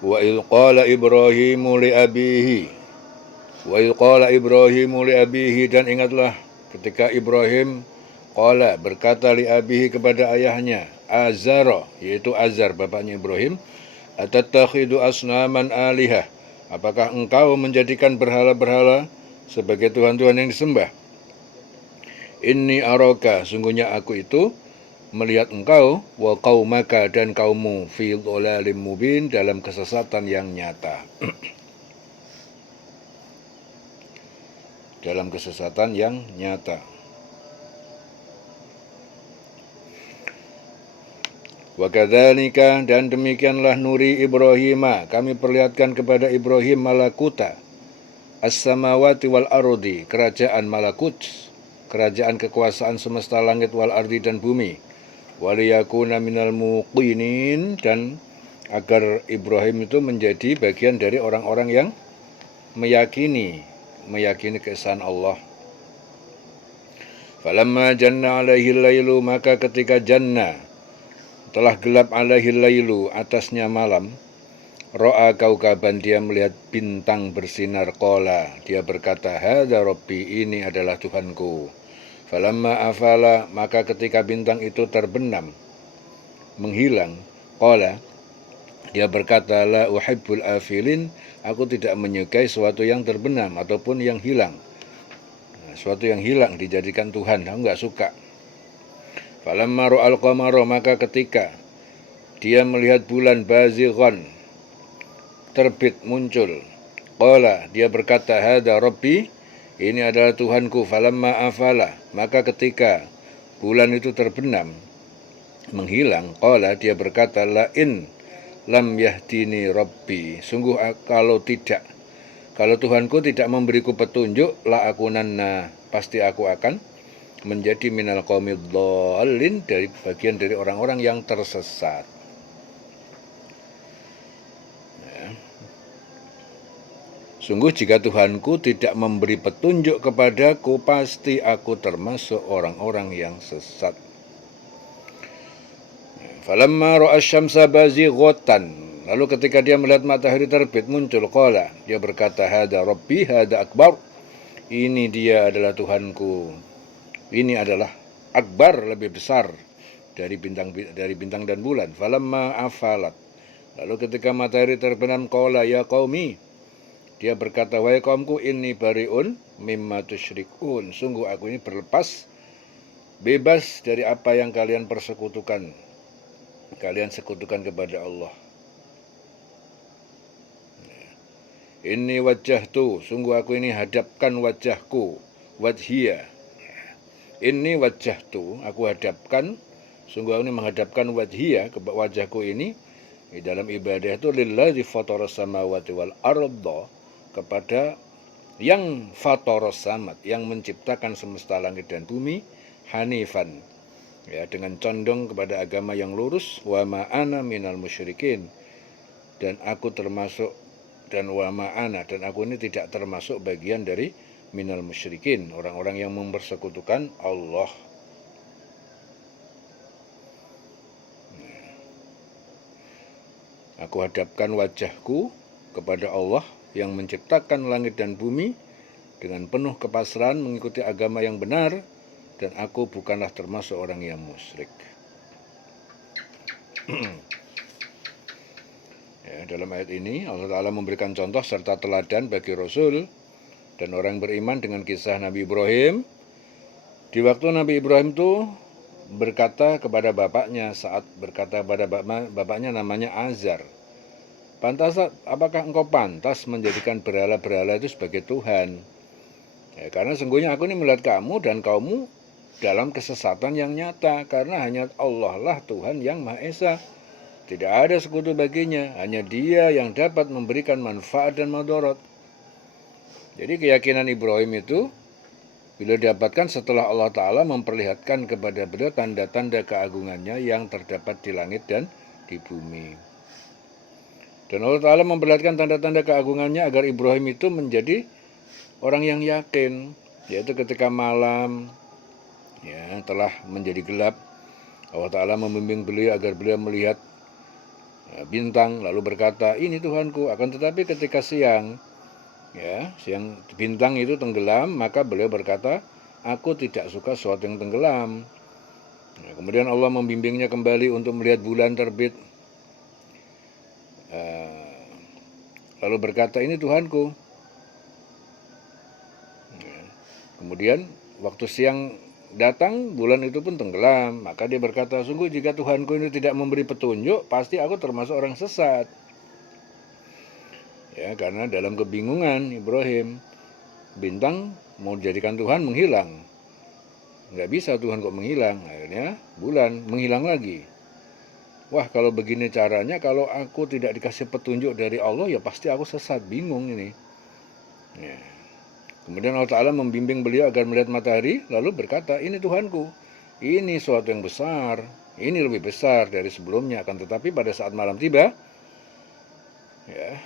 Wa idh qala Ibrahimu li abihi. Wa idh qala Ibrahimu li abihi, dan ingatlah ketika Ibrahim qala berkata li abihi kepada ayahnya Azara, yaitu Azar bapaknya Ibrahim, atattakhidu asnaman alihah, apakah engkau menjadikan berhala-berhala sebagai tuhan-tuhan yang disembah? Inni araka, sungguhnya aku itu melihat engkau wa qaumaka, dan kaummu, fi dhalalim mubin, dalam kesesatan yang nyata. Dalam kesesatan yang nyata. Wa kadzalika, dan demikianlah nuri Ibrahima, kami perlihatkan kepada Ibrahim malakuta as-samawati wal ardi, kerajaan malakut, kerajaan kekuasaan semesta langit wal ardi dan bumi, waliyakuna minal muqinin, dan agar Ibrahim itu menjadi bagian dari orang-orang yang meyakini keesaan Allah. Falamma janna alaihi lailu, maka ketika janna, telah gelap alaihi lailu, atasnya malam, ro'a kaukaban, dia melihat bintang bersinar, qala, dia berkata, hadza rabbi, ini adalah Tuhanku. Falamma afala, maka ketika bintang itu terbenam, menghilang, qala, dia berkata, la uhibbul afilin, aku tidak menyukai sesuatu yang terbenam ataupun yang hilang. Sesuatu yang hilang dijadikan Tuhan, aku enggak suka. Falamma ra'al qamara, maka ketika dia melihat bulan bazighan, terbit muncul, qala, dia berkata, hadza rabbi, ini adalah Tuhanku. Falamma afala, maka ketika bulan itu terbenam, menghilang, qala, dia berkata, la in lam yahdini rabbi, sungguh kalau Tuhanku tidak memberiku petunjuk, la akunanna, pasti aku akan menjadi minal qaumid dhalin, dari bagian dari orang-orang yang tersesat. Sungguh jika Tuhanku tidak memberi petunjuk kepadaku, pasti aku termasuk orang-orang yang sesat. Falamma ra'a asy-syamsa bazighatan, lalu ketika dia melihat matahari terbit muncul, qala, dia berkata, hadza rabbi hadza akbar, ini dia adalah Tuhanku, ini adalah akbar, lebih besar dari bintang dan bulan. Falamma afalat, lalu ketika matahari terbenam, qala ya qaumi, dia berkata, wahai kaumku, inni bariun mimma tusyrikun, sungguh aku ini bebas dari apa yang kalian persekutukan, kalian sekutukan kepada Allah. Inni wajjahtu, sungguh aku ini hadapkan wajahku, wajhiya. Inni wajjahtu, aku hadapkan, sungguh aku ini menghadapkan wajhiya, wajahku ini di dalam ibadah itu, lillazi fataras samawati wal arda, kepada yang fataras samad, yang menciptakan semesta langit dan bumi, hanifan, ya, dengan condong kepada agama yang lurus, wa ma'ana minal musyrikin, dan aku termasuk, dan wa ma'ana, dan aku ini tidak termasuk bagian dari minal musyrikin, orang-orang yang mempersekutukan Allah. Aku hadapkan wajahku kepada Allah yang menciptakan langit dan bumi dengan penuh kepasrahan mengikuti agama yang benar, dan aku bukanlah termasuk orang yang musyrik. Ya, dalam ayat ini Allah Ta'ala memberikan contoh serta teladan bagi Rasul dan orang beriman dengan kisah Nabi Ibrahim. Di waktu Nabi Ibrahim itu berkata kepada bapaknya, saat berkata pada bapaknya namanya Azar, apakah engkau pantas menjadikan berhala-berhala itu sebagai Tuhan? Ya, karena sungguhnya aku ini melihat kamu dan kaummu dalam kesesatan yang nyata, karena hanya Allah lah Tuhan yang Maha Esa. Tidak ada sekutu baginya, hanya Dia yang dapat memberikan manfaat dan madarat. Jadi keyakinan Ibrahim itu bila didapatkan setelah Allah Ta'ala memperlihatkan kepada beliau tanda-tanda keagungannya yang terdapat di langit dan di bumi. Dan Allah Ta'ala memperlihatkan tanda-tanda keagungannya agar Ibrahim itu menjadi orang yang yakin, yaitu ketika malam, ya, telah menjadi gelap, Allah Ta'ala membimbing beliau agar beliau melihat bintang, lalu berkata, ini Tuhanku. Akan tetapi ketika siang bintang itu tenggelam, maka beliau berkata, aku tidak suka sesuatu yang tenggelam. Kemudian Allah membimbingnya kembali untuk melihat bulan terbit. Lalu berkata, ini Tuhanku. Kemudian waktu siang datang, bulan itu pun tenggelam. Maka dia berkata, sungguh jika Tuhanku ini tidak memberi petunjuk, pasti aku termasuk orang sesat. Karena dalam kebingungan Ibrahim, bintang mau dijadikan Tuhan menghilang. Nggak bisa Tuhan kok menghilang. Akhirnya bulan menghilang lagi. Wah, kalau begini caranya, kalau aku tidak dikasih petunjuk dari Allah, ya pasti aku sesat, bingung ini. Kemudian Allah Ta'ala membimbing beliau agar melihat matahari, lalu berkata, ini Tuhanku, ini suatu yang besar, ini lebih besar dari sebelumnya. Akan tetapi pada saat malam tiba,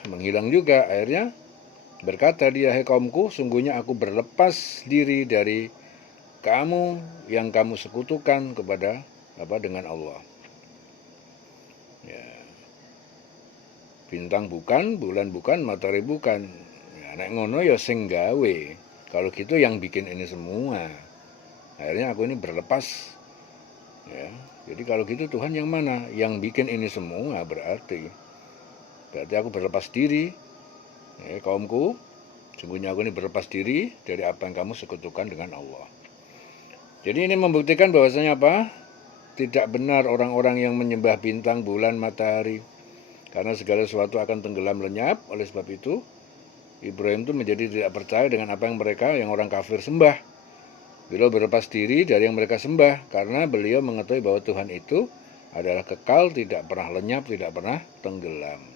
menghilang juga. Akhirnya berkata dia, hai kaumku, sungguhnya aku berlepas diri dari kamu yang kamu sekutukan dengan Allah. Bintang bukan, bulan bukan, matahari bukan. Nek ngono ya sing gawe. Kalau gitu yang bikin ini semua. Akhirnya aku ini berlepas. Jadi kalau gitu Tuhan yang mana? Yang bikin ini semua berarti aku berlepas diri. Kaumku, sungguhnya aku ini berlepas diri dari apa yang kamu sekutukan dengan Allah. Jadi ini membuktikan bahwasanya apa? Tidak benar orang-orang yang menyembah bintang, bulan, matahari. Karena segala sesuatu akan tenggelam lenyap. Oleh sebab itu, Ibrahim itu menjadi tidak percaya dengan apa yang orang kafir sembah. Beliau berlepas diri dari yang mereka sembah. Karena beliau mengetahui bahwa Tuhan itu adalah kekal, tidak pernah lenyap, tidak pernah tenggelam.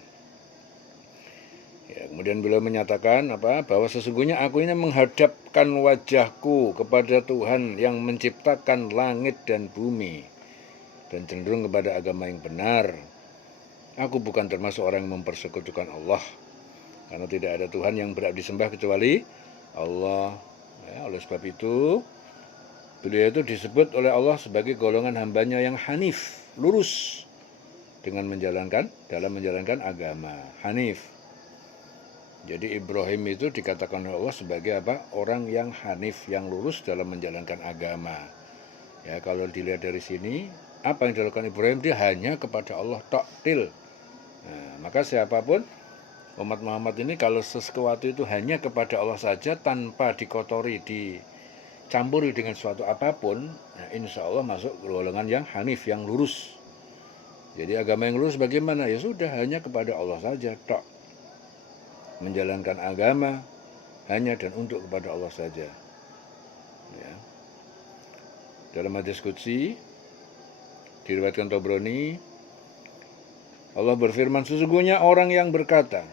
Kemudian beliau menyatakan bahwa sesungguhnya aku ini menghadapkan wajahku kepada Tuhan yang menciptakan langit dan bumi dan cenderung kepada agama yang benar. Aku bukan termasuk orang yang mempersekutukan Allah, karena tidak ada Tuhan yang berhak disembah kecuali Allah. Oleh sebab itu, beliau itu disebut oleh Allah sebagai golongan hambanya yang hanif, lurus dalam menjalankan agama. Hanif. Jadi Ibrahim itu dikatakan oleh Allah sebagai orang yang hanif, yang lurus dalam menjalankan agama. Kalau dilihat dari sini, apa yang dilakukan Ibrahim, dia hanya kepada Allah ta'til. Maka siapapun umat Muhammad ini kalau sesuatu itu hanya kepada Allah saja tanpa dikotori, dicampuri dengan suatu apapun, insya Allah masuk golongan yang hanif, yang lurus. Jadi agama yang lurus bagaimana? Ya sudah, hanya kepada Allah saja, tok. Menjalankan agama hanya dan untuk kepada Allah saja. Dalam hadis qudsi diriwayatkan Tabrani, Allah berfirman, sesungguhnya orang yang berkata,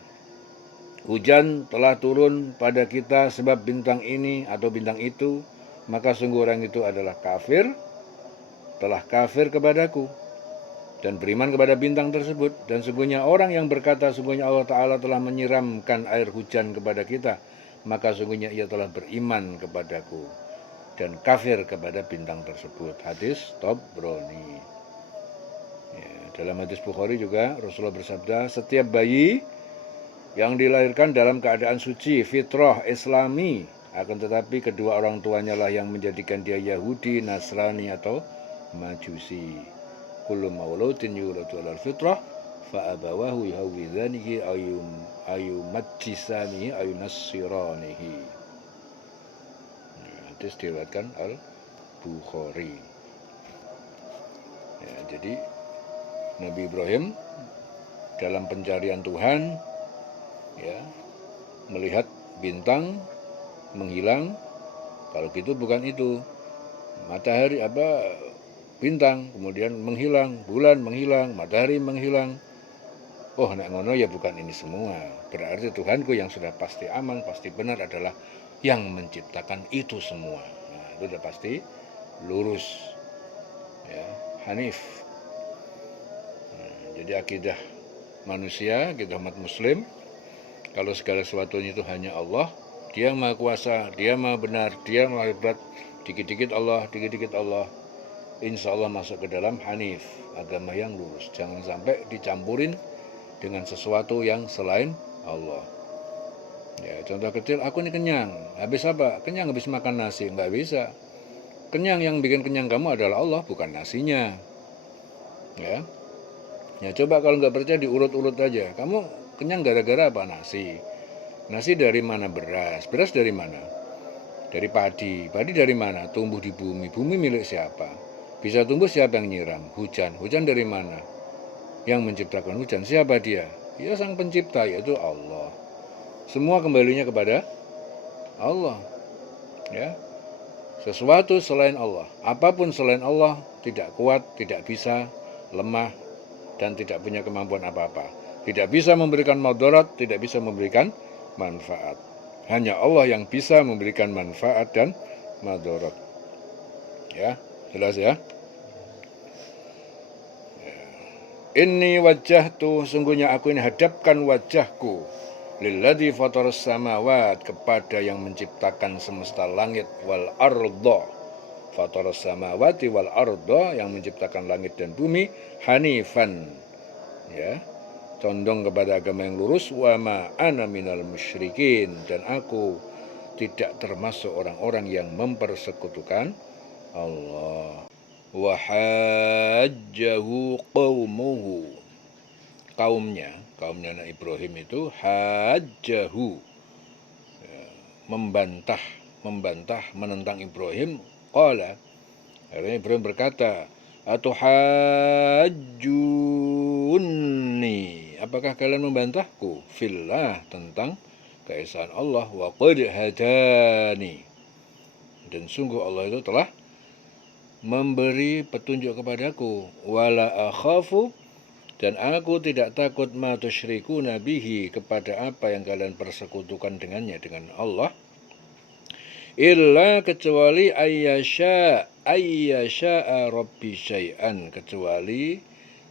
hujan telah turun pada kita sebab bintang ini atau bintang itu, maka sungguh orang itu adalah kafir, telah kafir kepadaku dan beriman kepada bintang tersebut. Dan sungguhnya orang yang berkata, sungguhnya Allah Ta'ala telah menyiramkan air hujan kepada kita, maka sungguhnya ia telah beriman kepadaku dan kafir kepada bintang tersebut. Hadis Tabrani. Dalam hadis Bukhari juga Rasulullah bersabda, setiap bayi yang dilahirkan dalam keadaan suci, fitrah, islami, akan tetapi kedua orang tuanya lah yang menjadikan dia Yahudi, Nasrani atau Majusi. Kullu mauludin yuladu 'alal fitrah fa abawahu yahwidanihi ayumajjisanihi ayunassiranihi. Hadis diriwayatkan Al-Bukhari. Jadi Nabi Ibrahim dalam pencarian Tuhan melihat bintang menghilang. Kalau gitu bukan itu. Matahari bintang kemudian menghilang, bulan menghilang, matahari menghilang. Oh, nek ngono ya bukan ini semua. Berarti Tuhanku yang sudah pasti aman, pasti benar adalah yang menciptakan itu semua. Itu sudah pasti lurus. Hanif. Jadi akidah manusia, akidah umat muslim, kalau segala sesuatunya itu hanya Allah, dia maha kuasa, dia maha benar, dia maha hebat, dikit-dikit Allah, dikit-dikit Allah. insya Allah masuk ke dalam hanif, agama yang lurus. Jangan sampai dicampurin dengan sesuatu yang selain Allah. Ya, contoh kecil, aku ini kenyang. Habis apa? Kenyang habis makan nasi. Nggak bisa. Kenyang, yang bikin kenyang kamu adalah Allah, bukan nasinya. Ya, ya coba kalau nggak percaya diurut-urut aja. Kamu kenyang gara-gara apa? Nasi. Nasi dari mana? Beras. Beras dari mana? Dari padi. Padi dari mana? Tumbuh di bumi. Bumi milik siapa? Bisa tumbuh siapa yang nyiram? Hujan. Hujan dari mana? Yang menciptakan hujan. Siapa dia? Ya sang pencipta, yaitu Allah. Semua kembalinya kepada Allah. Ya, sesuatu selain Allah, apapun selain Allah tidak kuat, tidak bisa, lemah, dan tidak punya kemampuan apa-apa. Tidak bisa memberikan mudarat, tidak bisa memberikan manfaat. Hanya Allah yang bisa memberikan manfaat dan mudarat. Ya, jelas ya. Inni wajjahtu, sungguhnya aku ini hadapkan wajahku lilladzi fataras samawat, kepada yang menciptakan semesta langit, wal arda, fataras samawati wal arda, yang menciptakan langit dan bumi, hanifan, ya, condong kepada agama yang lurus, wa ma ana minal musyrikin, dan aku tidak termasuk orang-orang yang mempersekutukan Allah. Wa hajjahu qaumuhu, kaumnya anak Ibrahim itu hajjahu, membantah menentang Ibrahim. Qala, akhirnya Ibrahim berkata, atuhajjunni, apakah kalian membantahku, fillah, tentang keesaan Allah, wa qad hadani, dan sungguh Allah itu telah memberi petunjuk kepadaku, wala akhafu, dan aku tidak takut ma tusyrikuna bihi, kepada apa yang kalian persekutukan dengannya, dengan Allah, illa, kecuali ayyasha'a rabbi syai'an, kecuali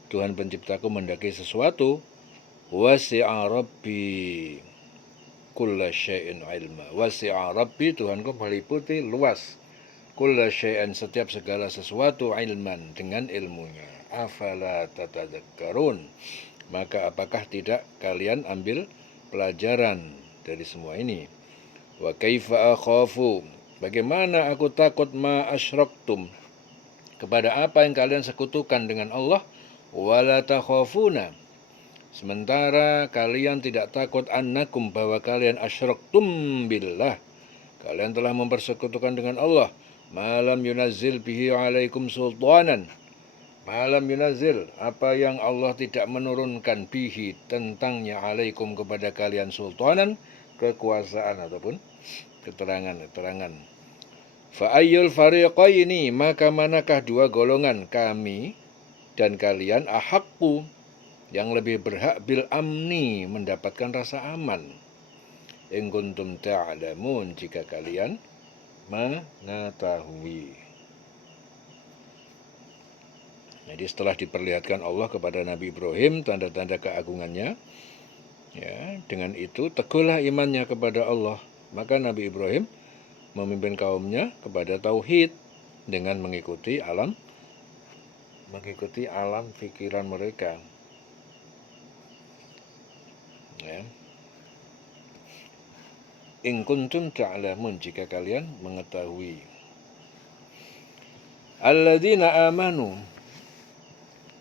Tuhan penciptaku mendaki sesuatu, wasi'a rabbi kulla syai'in ilma, wasi'a rabbi, Tuhanku meliputi luas, kulla syai'an, setiap segala sesuatu, ilman, dengan ilmunya. Afala tatadzakkarun, maka apakah tidak kalian ambil pelajaran dari semua ini. Wa kaifa akhafu, bagaimana aku takut, ma asyraktum, kepada apa yang kalian sekutukan dengan Allah, wala takhafuna, sementara kalian tidak takut, annakum, bahwa kalian asyraktum billah, kalian telah mempersekutukan dengan Allah, malam yunazzil bihi alaikum sultanan, malam yunazil, apa yang Allah tidak menurunkan, bihi, tentangnya, alaikum, kepada kalian, sultanan, kekuasaan ataupun keterangan. Fa'ayyul fariqaini, maka manakah dua golongan, kami dan kalian, ahaqqu, yang lebih berhak, bil amni, mendapatkan rasa aman, in kuntum ta'lamun, jika kalian mengetahui. Jadi setelah diperlihatkan Allah kepada Nabi Ibrahim tanda-tanda keagungannya, ya, dengan itu teguhlah imannya kepada Allah. Maka Nabi Ibrahim memimpin kaumnya kepada tauhid dengan mengikuti alam pikiran mereka. Ya. In kuntum ta'lamun, jika kalian mengetahui. Alladzina amanu,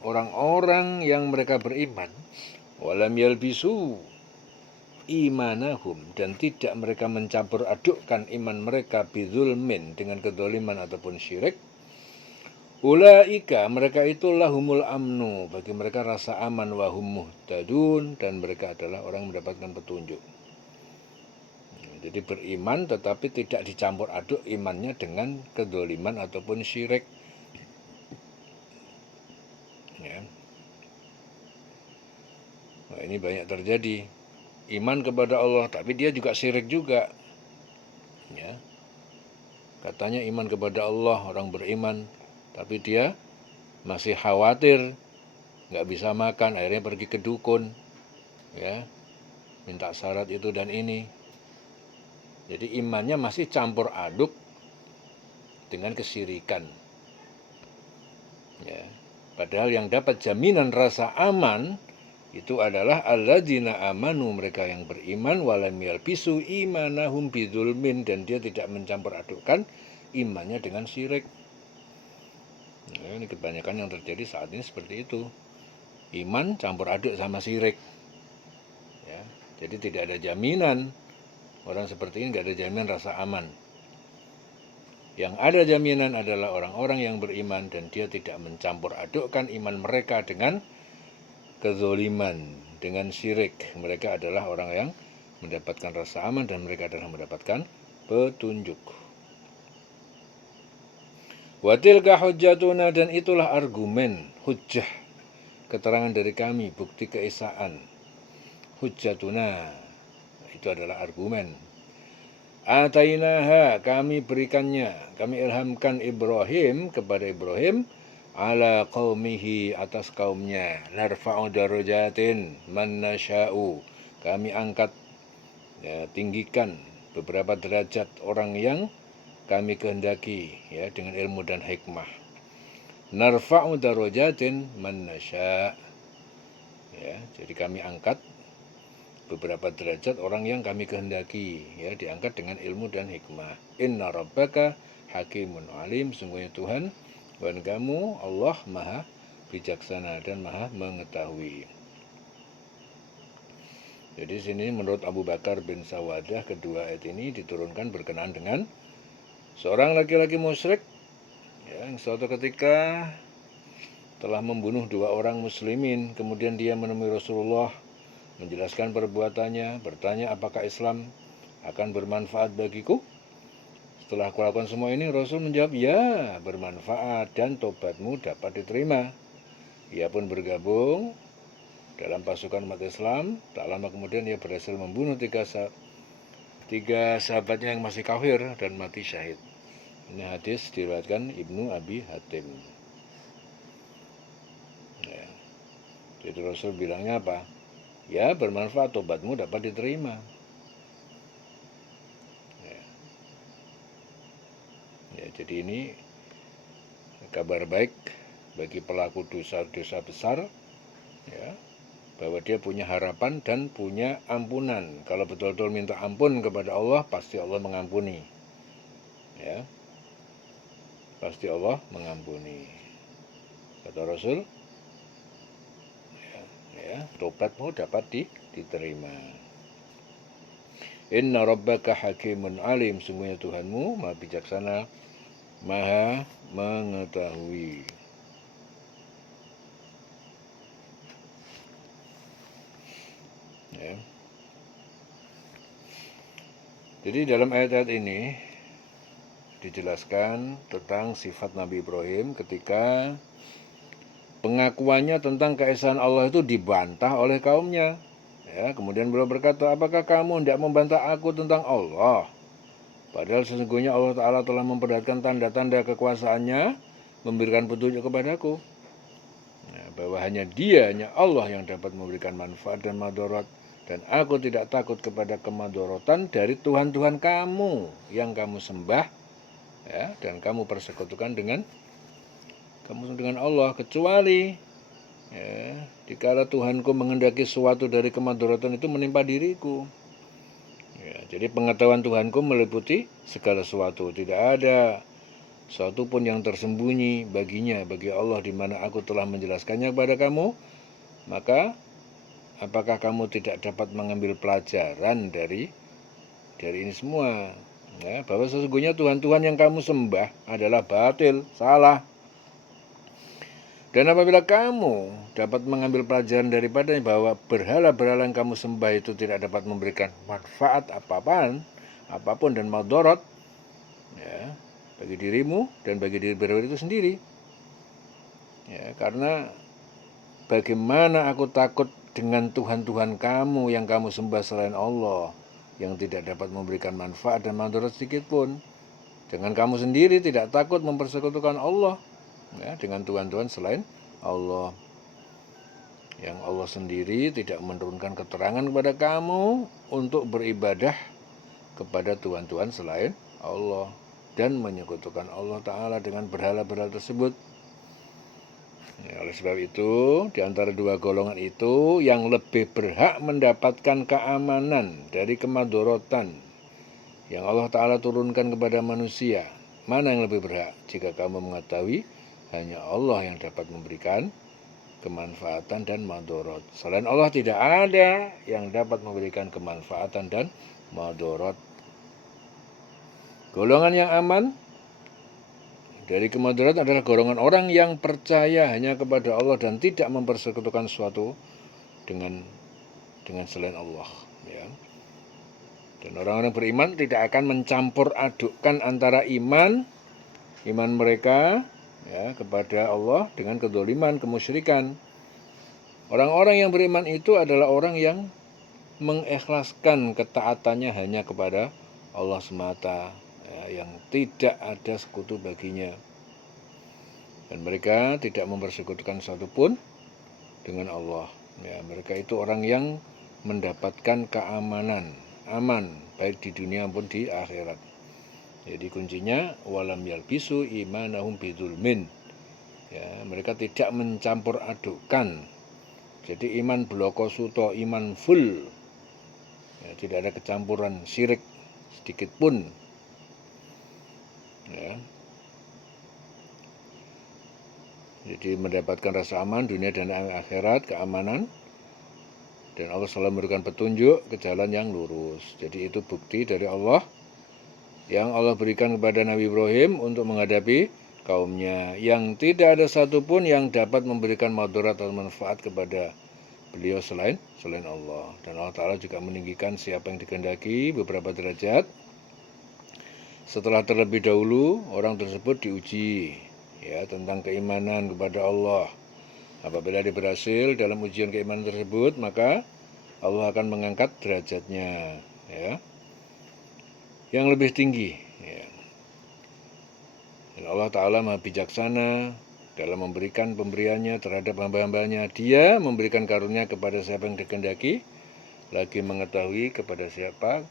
orang-orang yang mereka beriman, walam yalbisu imanahum, dan tidak mereka mencampur adukkan iman mereka, bidzulmin, dengan kedzaliman ataupun syirik, ulaika, mereka itu lahumul amnu, bagi mereka rasa aman, wahum muhtadun, dan mereka adalah orang mendapatkan petunjuk. Jadi beriman tetapi tidak dicampur aduk imannya dengan kedzaliman ataupun syirik. Ya. Nah, ini banyak terjadi. Iman kepada Allah, tapi dia juga syirik juga. Ya. Katanya iman kepada Allah, orang beriman, tapi dia masih khawatir, nggak bisa makan, akhirnya pergi ke dukun, ya, minta syarat itu dan ini. Jadi imannya masih campur aduk dengan kesyirikan. Ya. Padahal yang dapat jaminan rasa aman itu adalah alladzina amanu, mereka yang beriman, walam yalbisu imanahum bidzulmin, dan dia tidak mencampur adukkan imannya dengan syirik. Nah, ini kebanyakan yang terjadi saat ini seperti itu. Iman campur aduk sama syirik. Ya, jadi tidak ada jaminan, orang seperti ini tidak ada jaminan rasa aman. Yang ada jaminan adalah orang-orang yang beriman dan dia tidak mencampur adukkan iman mereka dengan kezoliman, dengan syirik. Mereka adalah orang yang mendapatkan rasa aman dan mereka adalah mendapatkan petunjuk. Watilka hujjatuna, dan itulah argumen, hujjah, keterangan dari kami, bukti keesaan. Hujjatuna itu adalah argumen. Atainaha, kami berikannya, kami ilhamkan Ibrahim, kepada Ibrahim, ala qaumihi, atas kaumnya, narfa'u darajatin man nasya'u, kami angkat, ya, tinggikan beberapa derajat orang yang kami kehendaki, ya, dengan ilmu dan hikmah. Narfa'u darajatin man nasya', ya, jadi kami angkat beberapa derajat orang yang kami kehendaki, ya, diangkat dengan ilmu dan hikmah. Inna rabbaka hakimun alim, sungguhnya Tuhan dan kamu Allah maha bijaksana dan maha mengetahui. Jadi sini menurut Abu Bakar bin Sawadah, kedua ayat ini diturunkan berkenaan dengan seorang laki-laki musyrik, ya, yang suatu ketika telah membunuh 2 orang muslimin. Kemudian dia menemui Rasulullah, menjelaskan perbuatannya, bertanya apakah Islam akan bermanfaat bagiku. Setelah kulakukan semua ini, Rasul menjawab, ya, bermanfaat dan tobatmu dapat diterima. Ia pun bergabung dalam pasukan umat Islam. Tak lama kemudian ia berhasil membunuh 3 sahabatnya yang masih kafir dan mati syahid. Ini hadis diriwayatkan Ibnu Abi Hatim. Ya. Jadi Rasul bilangnya apa? Ya, bermanfaat, tobatmu dapat diterima. Ya. Ya, jadi ini kabar baik bagi pelaku dosa-dosa besar, ya, bahwa dia punya harapan dan punya ampunan. Kalau betul-betul minta ampun kepada Allah, pasti Allah mengampuni. Ya, pasti Allah mengampuni. Kata Rasul, ya, tobatmu dapat diterima. Inna rabbaka hakimun alim, sungguhnya Tuhanmu maha bijaksana, maha mengetahui. Ya. Jadi dalam ayat-ayat ini dijelaskan tentang sifat Nabi Ibrahim ketika pengakuannya tentang keesaan Allah itu dibantah oleh kaumnya. Ya, kemudian beliau berkata, apakah kamu tidak membantah aku tentang Allah? Padahal sesungguhnya Allah Ta'ala telah memperlihatkan tanda-tanda kekuasaannya, memberikan petunjuk kepadaku. Ya, bahwa hanya Dia, hanya Allah yang dapat memberikan manfaat dan madarat. Dan aku tidak takut kepada kemadorotan dari Tuhan-Tuhan kamu yang kamu sembah, ya, dan kamu persekutukan dengan Allah, kecuali, ya, dikala Tuhanku menghendaki sesuatu dari kemadorotan itu menimpa diriku. Ya, jadi pengetahuan Tuhanku meliputi segala sesuatu, tidak ada sesuatu pun yang tersembunyi baginya, bagi Allah, di mana aku telah menjelaskannya kepada kamu. Maka apakah kamu tidak dapat mengambil pelajaran dari ini semua, ya, bahwa sesungguhnya Tuhan-Tuhan yang kamu sembah adalah batil, salah. Dan apabila kamu dapat mengambil pelajaran daripadanya bahwa berhala-berhala yang kamu sembah itu tidak dapat memberikan manfaat apapun dan madarat, ya, bagi dirimu dan bagi diri berhala itu sendiri. Ya, karena bagaimana aku takut dengan Tuhan-Tuhan kamu yang kamu sembah selain Allah, yang tidak dapat memberikan manfaat dan madarat sedikit pun. Dengan kamu sendiri tidak takut mempersekutukan Allah, ya, dengan Tuhan-Tuhan selain Allah. Yang Allah sendiri tidak menurunkan keterangan kepada kamu untuk beribadah kepada Tuhan-Tuhan selain Allah dan menyekutukan Allah Ta'ala dengan berhala-berhala tersebut. Ya, oleh sebab itu, di antara dua golongan itu, yang lebih berhak mendapatkan keamanan dari kemadorotan yang Allah Ta'ala turunkan kepada manusia, mana yang lebih berhak? Jika kamu mengetahui, hanya Allah yang dapat memberikan kemanfaatan dan madorot. Selain Allah tidak ada yang dapat memberikan kemanfaatan dan madorot. Golongan yang aman dari kemadorot adalah golongan orang yang percaya hanya kepada Allah dan tidak mempersekutukan sesuatu dengan selain Allah. Ya. Dan orang-orang beriman tidak akan mencampur adukkan antara iman mereka ya, kepada Allah dengan kedzaliman, kemusyrikan. Orang-orang yang beriman itu adalah orang yang mengikhlaskan ketaatannya hanya kepada Allah semata, ya, yang tidak ada sekutu baginya. Dan mereka tidak mempersekutukan satupun dengan Allah. Ya, mereka itu orang yang mendapatkan keamanan, aman, baik di dunia maupun di akhirat. Jadi kuncinya walam yalbisu imanahum bidzulmin. Ya, mereka tidak mencampur adukkan. Jadi iman bloko suto, iman full. Ya, tidak ada kecampuran syirik sedikit pun. Ya. Jadi mendapatkan rasa aman dunia dan akhirat, keamanan. Dan Allah selalu memberikan petunjuk ke jalan yang lurus. Jadi itu bukti dari Allah yang Allah berikan kepada Nabi Ibrahim untuk menghadapi kaumnya, yang tidak ada satupun yang dapat memberikan madarat atau manfaat kepada beliau selain Allah. Dan Allah Ta'ala juga meninggikan siapa yang dikehendaki beberapa derajat. Setelah terlebih dahulu orang tersebut diuji ya tentang keimanan kepada Allah. Apabila dia berhasil dalam ujian keimanan tersebut, maka Allah akan mengangkat derajatnya ya yang lebih tinggi ya. Dan Allah Ta'ala maha bijaksana dalam memberikan pemberiannya terhadap hamba-hambanya. Dia memberikan karunia kepada siapa yang dikehendaki, lagi mengetahui kepada siapa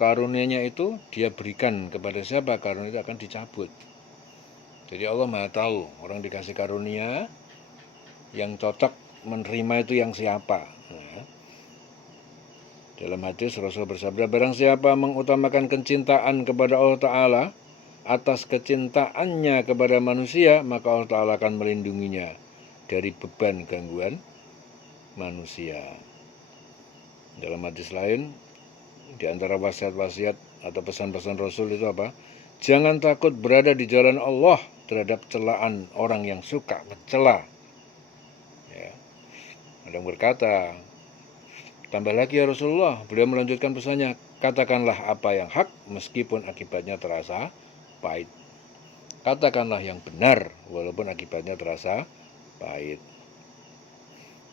karunianya itu dia berikan, kepada siapa karunia itu akan dicabut. Jadi Allah maha tahu orang dikasih karunia yang cocok menerima itu yang siapa. Nah, dalam hadis Rasul bersabda, barang siapa mengutamakan kecintaan kepada Allah Ta'ala atas kecintaannya kepada manusia, maka Allah Ta'ala akan melindunginya dari beban gangguan manusia. Dalam hadis lain, di antara wasiat-wasiat atau pesan-pesan Rasul itu apa? Jangan takut berada di jalan Allah terhadap celaan orang yang suka mencela. Ya. Ada yang berkata, tambah lagi ya Rasulullah, beliau melanjutkan pesannya, katakanlah apa yang hak meskipun akibatnya terasa pahit. Katakanlah yang benar walaupun akibatnya terasa pahit.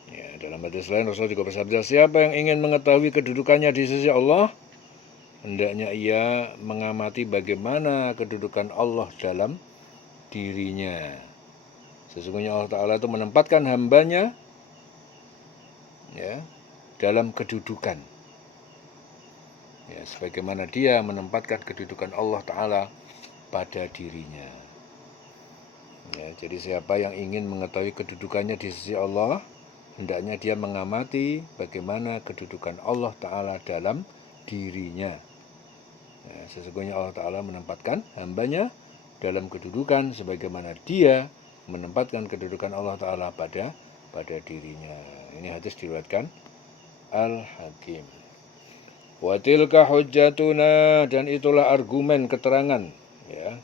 Ya, dalam hadis lain Rasul juga bersabda, siapa yang ingin mengetahui kedudukannya di sisi Allah, hendaknya ia mengamati bagaimana kedudukan Allah dalam dirinya. Sesungguhnya Allah Ta'ala itu menempatkan hambanya ya, dalam kedudukan. Ya, sebagaimana dia menempatkan kedudukan Allah Ta'ala pada dirinya. Ya, jadi siapa yang ingin mengetahui kedudukannya di sisi Allah, hendaknya dia mengamati bagaimana kedudukan Allah Ta'ala dalam dirinya. Ya, sesungguhnya Allah Ta'ala menempatkan hambanya dalam kedudukan sebagaimana dia menempatkan kedudukan Allah Ta'ala pada dirinya. Ini hadis diriwayatkan Al-Hakim. Wa tilka hujjatuna, dan itulah argumen keterangan ya,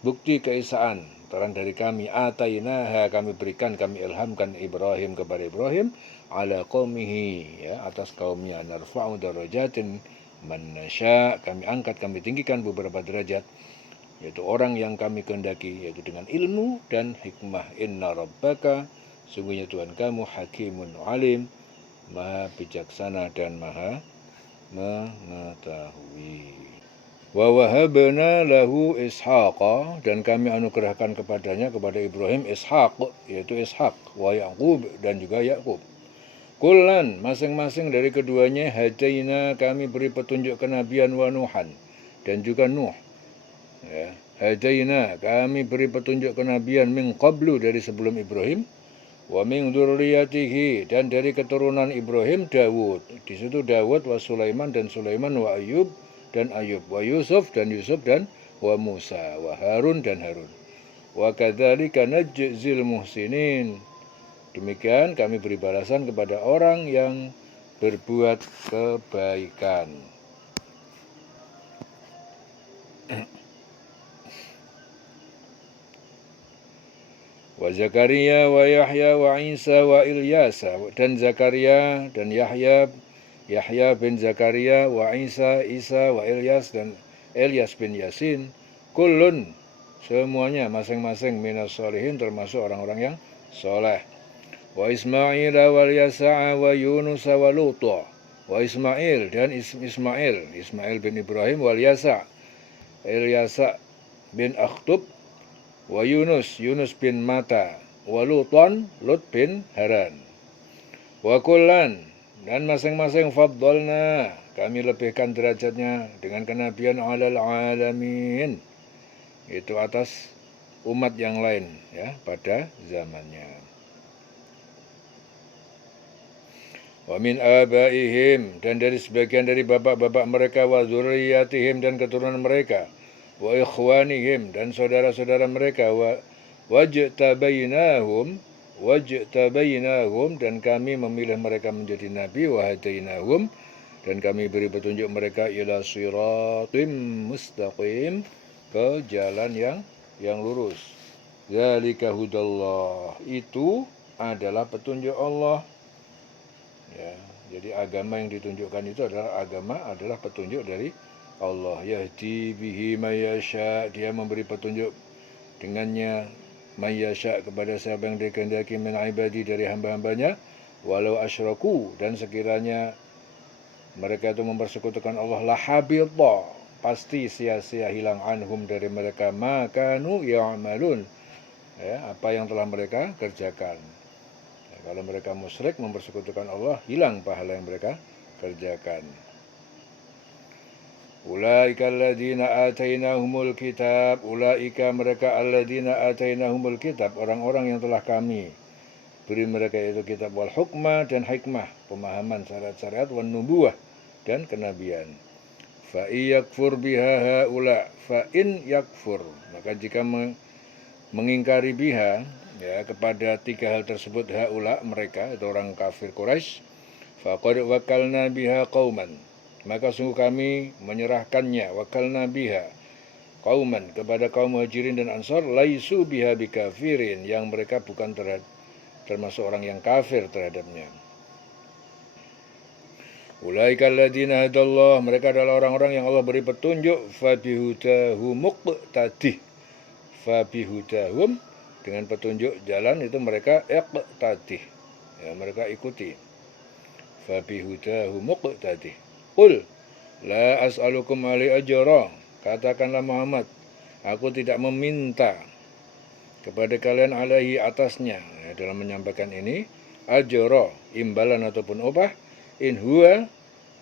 bukti keesaan terang dari kami, atainaha, kami berikan, kami ilhamkan Ibrahim kepada Ibrahim, ala qaumihi, ya, atas kaumnya, narfa'u darajatin man nasya, kami angkat, kami tinggikan beberapa derajat, yaitu orang yang kami kehendaki, yaitu dengan ilmu dan hikmah. Inna rabbaka, sungguhnya Tuhan kamu, hakimun alim, maha bijaksana dan maha mengetahui. Wa wahabna lahu Ishaqa, dan kami anugerahkan kepadanya, kepada Ibrahim, Ishaq, yaitu Ishaq, wa Yaqub, dan juga Yaqub. Kullan, masing-masing dari keduanya, hadaina, kami beri petunjuk kenabian, wa Nuhan, dan juga Nuh. Ya, hadaina, kami beri petunjuk kenabian min qablu, dari sebelum Ibrahim, Wa min dzurriyyatihi, dan dari keturunan Ibrahim Dawud. Di situ Dawud wa Sulaiman dan Sulaiman wa Ayub dan Ayub, wa Yusuf dan Yusuf dan wa Musa wa Harun dan Harun. Wa kadzalika najzil muhsinin. Demikian kami beri balasan kepada orang yang berbuat kebaikan. Wa Zakaria wa Yahya wa Isa wa Ilyasa, dan Zakaria dan Yahya bin Zakaria wa Isa wa Ilyas dan Ilyas bin Yasin, kullun semuanya masing-masing minas sholihin termasuk orang-orang yang soleh. Wa Ismail wa Yasa wa Yunus wa Lut, wa Ismail dan Ismail bin Ibrahim wal Yasa bin Akhtub, wa Yunus bin Mata, wa Lut bin Haran. Wa kullan, dan masing-masing faddalna kami lebihkan derajatnya dengan kenabian alal alamin, itu atas umat yang lain ya pada zamannya. Wa min abaihim, dan dari sebagian dari bapak-bapak mereka, wa dzurriyyatihim, dan keturunan mereka, wa ikhwanihim, dan saudara-saudara mereka, wajtabainahum, dan kami memilih mereka menjadi nabi, wa hadainahum, dan kami beri petunjuk mereka ila siratim mustaqim, ke jalan yang lurus. Zalika hudallah, itu adalah petunjuk Allah. Ya, jadi agama yang ditunjukkan itu adalah petunjuk dari Allah. Yahdi bihi mayyasha, dia memberi petunjuk dengannya mayyasha kepada siapa yang dikehendaki min ibadi dari hamba-hambanya, walau asyraku, dan sekiranya mereka itu mempersekutukan Allah, la habita, pasti sia-sia hilang, anhum dari mereka, makanu ya'malun, ya, apa yang telah mereka kerjakan. Kalau mereka musyrik mempersekutukan Allah, hilang pahala yang mereka kerjakan. Ulaika alladzina atainahumul kitab, ulaika mereka alladzina atainahumul kitab, orang-orang yang telah kami beri mereka itu kitab, wal hukmah, dan hikmah, pemahaman syariat-syariat, wan nubuwah, dan kenabian. Fa iyakfur biha haula, fa in yakfur, maka jika mengingkari biha, ya, kepada tiga hal tersebut, haula mereka itu orang kafir Quraisy, faqad wakalna biha qauman, maka sungguh kami menyerahkannya, wakalna biha qauman, kepada kaum Muhajirin dan Ansar, laisu biha bikafirin, yang mereka bukan termasuk orang yang kafir terhadapnya. Ulaika alladzina hadallah, mereka adalah orang-orang yang Allah beri petunjuk, fabihudahum muqtadih, fabihudahum, dengan petunjuk jalan itu mereka iqtadih, ya, mereka ikuti. Fabihudahum muqtadih. Qul la as'alukum alaihi ajra, katakanlah Muhammad, aku tidak meminta kepada kalian alaihi atasnya, ya, dalam menyampaikan ini, ajra, imbalan ataupun upah, in huwa,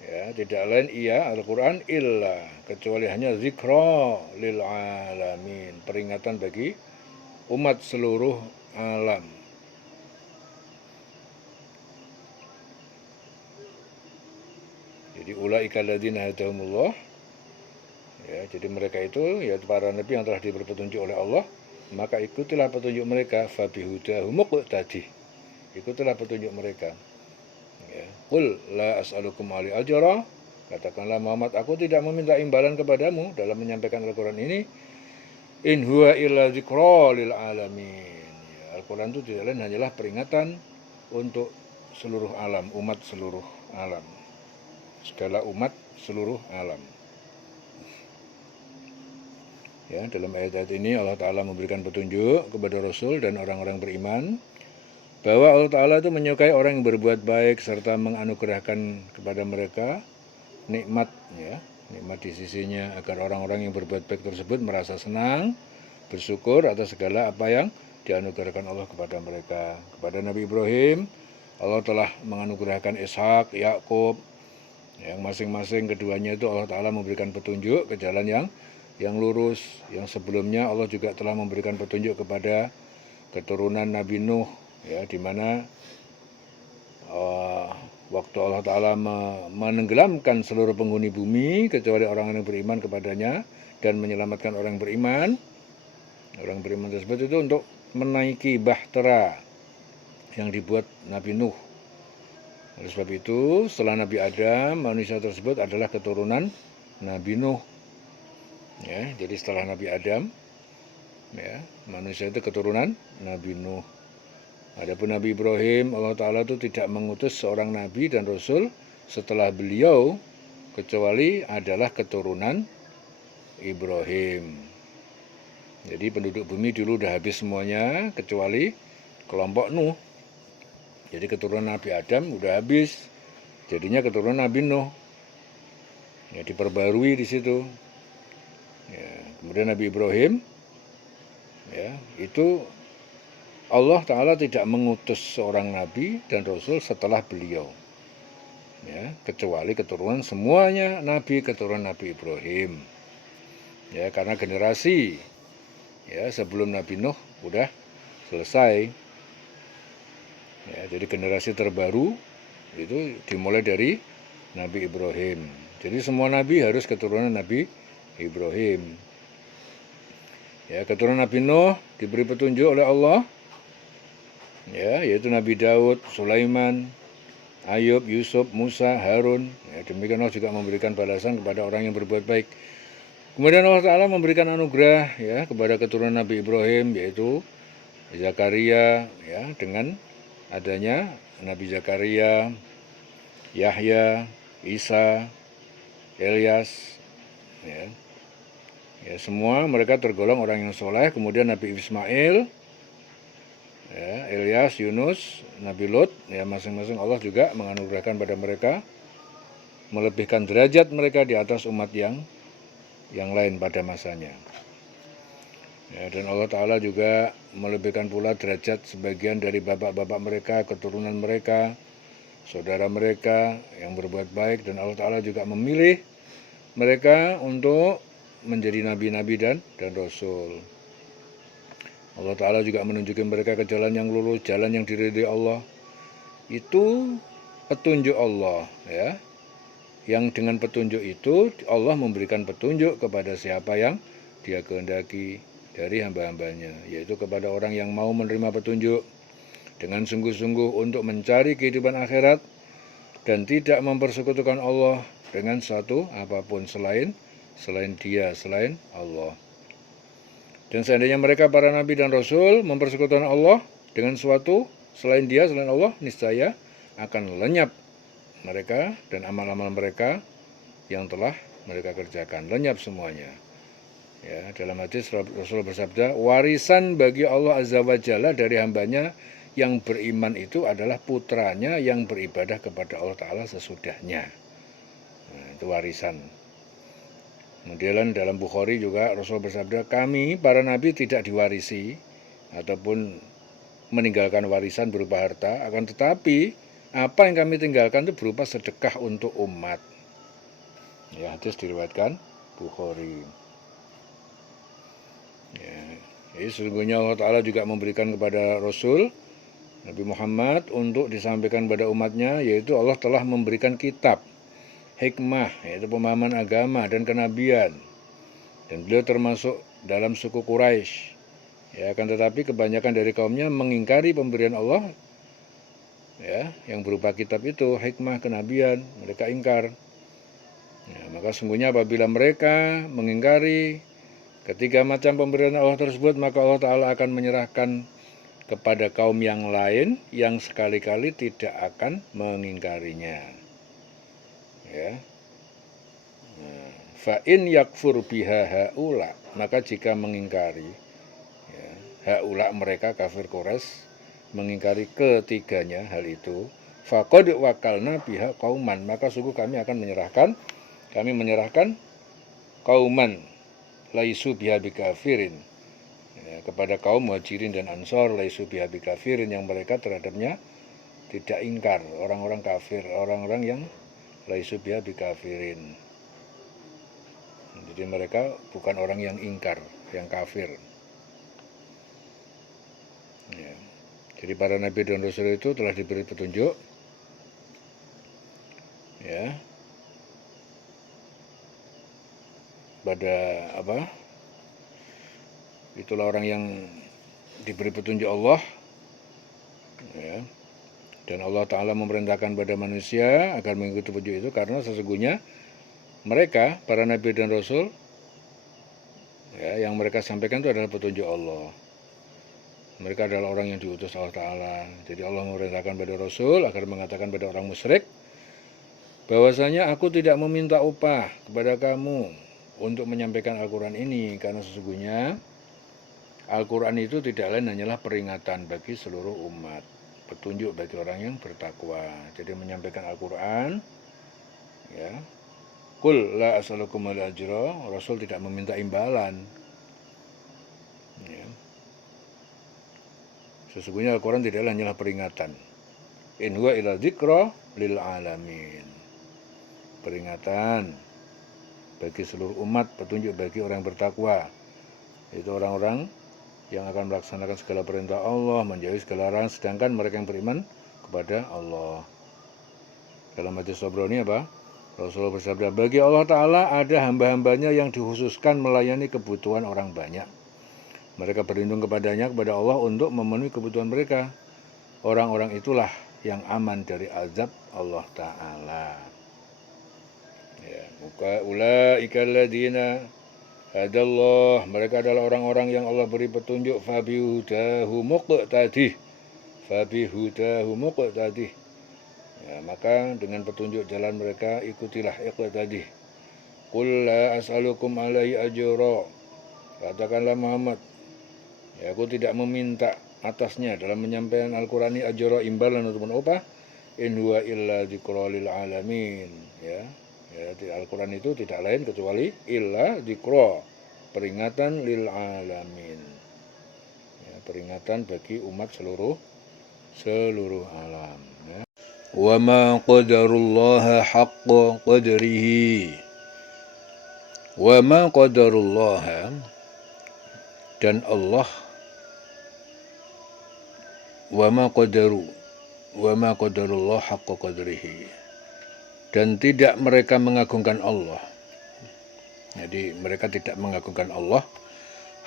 ya, tidak lain ia Al-Quran, illa, kecuali hanya zikra lil alamin, peringatan bagi umat seluruh alam. Jadi ulaika alladzina hadahumullah, ya, jadi mereka itu yaitu para nabi yang telah diberi petunjuk oleh Allah, maka ikutilah petunjuk mereka, fabihudahum muqtadih, ikutilah petunjuk mereka. Ya, qul la as'alukum alaihi ajra, katakanlah Muhammad, aku tidak meminta imbalan kepadamu dalam menyampaikan Al-Quran ini, in huwa illa dzikra lil alamin, ya, Al-Quran itu tidak lain hanyalah peringatan untuk seluruh alam, umat seluruh alam, segala umat seluruh alam. Ya, dalam ayat-ayat ini Allah Ta'ala memberikan petunjuk kepada Rasul dan orang-orang beriman bahwa Allah Ta'ala itu menyukai orang yang berbuat baik serta menganugerahkan kepada mereka nikmat, ya, nikmat di sisinya, agar orang-orang yang berbuat baik tersebut merasa senang, bersyukur atas segala apa yang dianugerahkan Allah kepada mereka. Kepada Nabi Ibrahim, Allah telah menganugerahkan Ishak, Yakub, yang masing-masing keduanya itu Allah Ta'ala memberikan petunjuk ke jalan yang lurus. Yang sebelumnya Allah juga telah memberikan petunjuk kepada keturunan Nabi Nuh, ya, di mana waktu Allah Ta'ala menenggelamkan seluruh penghuni bumi kecuali orang yang beriman kepadanya dan menyelamatkan orang beriman tersebut itu untuk menaiki bahtera yang dibuat Nabi Nuh. Oleh sebab itu, setelah Nabi Adam, manusia tersebut adalah keturunan Nabi Nuh. Ya, jadi setelah Nabi Adam, ya, manusia itu keturunan Nabi Nuh. Adapun Nabi Ibrahim, Allah Ta'ala itu tidak mengutus seorang Nabi dan Rasul setelah beliau, kecuali adalah keturunan Ibrahim. Jadi penduduk bumi dulu udah habis semuanya, kecuali kelompok Nuh. Jadi keturunan Nabi Adam udah habis, jadinya keturunan Nabi Nuh. Ya, diperbarui di situ. Ya, kemudian Nabi Ibrahim, ya, itu Allah Ta'ala tidak mengutus seorang Nabi dan Rasul setelah beliau. Ya, kecuali keturunan semuanya Nabi, keturunan Nabi Ibrahim. Ya, karena generasi ya sebelum Nabi Nuh udah selesai. Ya, jadi generasi terbaru itu dimulai dari Nabi Ibrahim. Jadi semua nabi harus keturunan Nabi Ibrahim. Ya, keturunan Nabi Nuh diberi petunjuk oleh Allah. Ya, yaitu Nabi Daud, Sulaiman, Ayub, Yusuf, Musa, Harun. Ya, demikian Allah juga memberikan balasan kepada orang yang berbuat baik. Kemudian Allah Ta'ala memberikan anugerah ya kepada keturunan Nabi Ibrahim, yaitu Zakaria, ya, dengan adanya Nabi Zakaria, Yahya, Isa, Ilyas, ya. Ya, semua mereka tergolong orang yang soleh. Kemudian Nabi Ismail, ya, Ilyas, Yunus, Nabi Lut, ya, masing-masing Allah juga menganugerahkan pada mereka, melebihkan derajat mereka di atas umat yang lain pada masanya. Ya, dan Allah Ta'ala juga melebihkan pula derajat sebagian dari bapak-bapak mereka, keturunan mereka, saudara mereka yang berbuat baik, dan Allah Ta'ala juga memilih mereka untuk menjadi nabi-nabi dan rasul. Allah Ta'ala juga menunjukkan mereka ke jalan yang lurus, jalan yang diridhai Allah. Itu petunjuk Allah, ya. Yang dengan petunjuk itu Allah memberikan petunjuk kepada siapa yang Dia kehendaki dari hamba-hambanya, yaitu kepada orang yang mau menerima petunjuk dengan sungguh-sungguh untuk mencari kehidupan akhirat dan tidak mempersekutukan Allah dengan satu apapun selain Dia, selain Allah. Dan seandainya mereka para nabi dan rasul mempersekutukan Allah dengan suatu selain Dia, selain Allah, niscaya akan lenyap mereka dan amal-amal mereka yang telah mereka kerjakan, lenyap semuanya. Ya, dalam hadis Rasul bersabda, warisan bagi Allah Azza wa Jalla dari hambanya yang beriman itu adalah putranya yang beribadah kepada Allah Ta'ala sesudahnya. Nah, itu warisan. Kemudian dalam Bukhari juga Rasul bersabda, kami para nabi tidak diwarisi ataupun meninggalkan warisan berupa harta, akan tetapi apa yang kami tinggalkan itu berupa sedekah untuk umat. Ya, hadis diriwayatkan Bukhari. Ya, jadi sesungguhnya Allah Ta'ala juga memberikan kepada Rasul Nabi Muhammad untuk disampaikan kepada umatnya, yaitu Allah telah memberikan kitab, hikmah, yaitu pemahaman agama dan kenabian. Dan beliau termasuk dalam suku Quraisy. Ya, akan tetapi kebanyakan dari kaumnya mengingkari pemberian Allah, ya, yang berupa kitab itu, hikmah, kenabian, mereka ingkar. Ya, maka sungguhnya apabila mereka mengingkari ketiga macam pemberian Allah tersebut, maka Allah Ta'ala akan menyerahkan kepada kaum yang lain yang sekali-kali tidak akan mengingkarinya. Ya. Fa in yakfur biha haula, maka jika mengingkari, ya, haula mereka kafir Quraisy mengingkari ketiganya hal itu, faqad wakalna biha qauman, maka sungguh kami akan menyerahkan kauman laisu biha bikafirin, ya, kepada kaum muhajirin dan ansor, laisu biha bikafirin, yang mereka terhadapnya tidak ingkar, orang-orang kafir, orang-orang yang laisu biha bikafirin. Jadi mereka bukan orang yang ingkar, yang kafir. Ya. Jadi para nabi dan rasul itu telah diberi petunjuk, ya, pada apa? Itulah orang yang diberi petunjuk Allah, ya. Dan Allah Ta'ala memerintahkan pada manusia agar mengikuti petunjuk itu karena sesungguhnya mereka, para nabi dan rasul, ya, yang mereka sampaikan itu adalah petunjuk Allah. Mereka adalah orang yang diutus Allah Ta'ala. Jadi Allah memerintahkan pada rasul agar mengatakan pada orang musyrik bahwasanya aku tidak meminta upah kepada kamu untuk menyampaikan Al-Quran ini, karena sesungguhnya Al-Quran itu tidak lain hanyalah peringatan bagi seluruh umat, petunjuk bagi orang yang bertakwa. Jadi menyampaikan Al-Quran, ya, Qul la as'alukum alaihi ajra, Rasul tidak meminta imbalan, ya. Sesungguhnya Al-Quran tidak lain hanyalah peringatan. In huwa illa dzikra lil alamin, peringatan bagi seluruh umat, petunjuk bagi orang yang bertakwa, itu orang-orang yang akan melaksanakan segala perintah Allah, menjauhi segala larangan, sedangkan mereka yang beriman kepada Allah. Dalam hadis Tabrani apa? Rasulullah bersabda, bagi Allah Ta'ala ada hamba-hambanya yang dikhususkan melayani kebutuhan orang banyak. Mereka berlindung kepadanya, kepada Allah, untuk memenuhi kebutuhan mereka. Orang-orang itulah yang aman dari azab Allah Ta'ala. Ya, ulaika alladzina hadallah, mereka adalah orang-orang yang Allah beri petunjuk, fabihudahu muqtadih, fabihudahu muqtadih. Ya, maka dengan petunjuk jalan mereka ikutilah, iqtadih. Qul la as'alukum alaihi ajra, katakanlah Muhammad, ya, aku tidak meminta atasnya dalam menyampaikan Al-Qur'an ini ajra, imbalan ataupun upah, in huwa illa dzikra lil alamin, ya. Ya, Al-Quran itu tidak lain kecuali illa dzikra, peringatan lil alamin, ya, peringatan bagi umat seluruh alam, ya. Wa ma qadarullaha haqqa qadrihi, wa ma qadarullaha, dan Allah, wa ma qadarullah haqqa qadrihi, dan tidak mereka mengagungkan Allah. Jadi mereka tidak mengagungkan Allah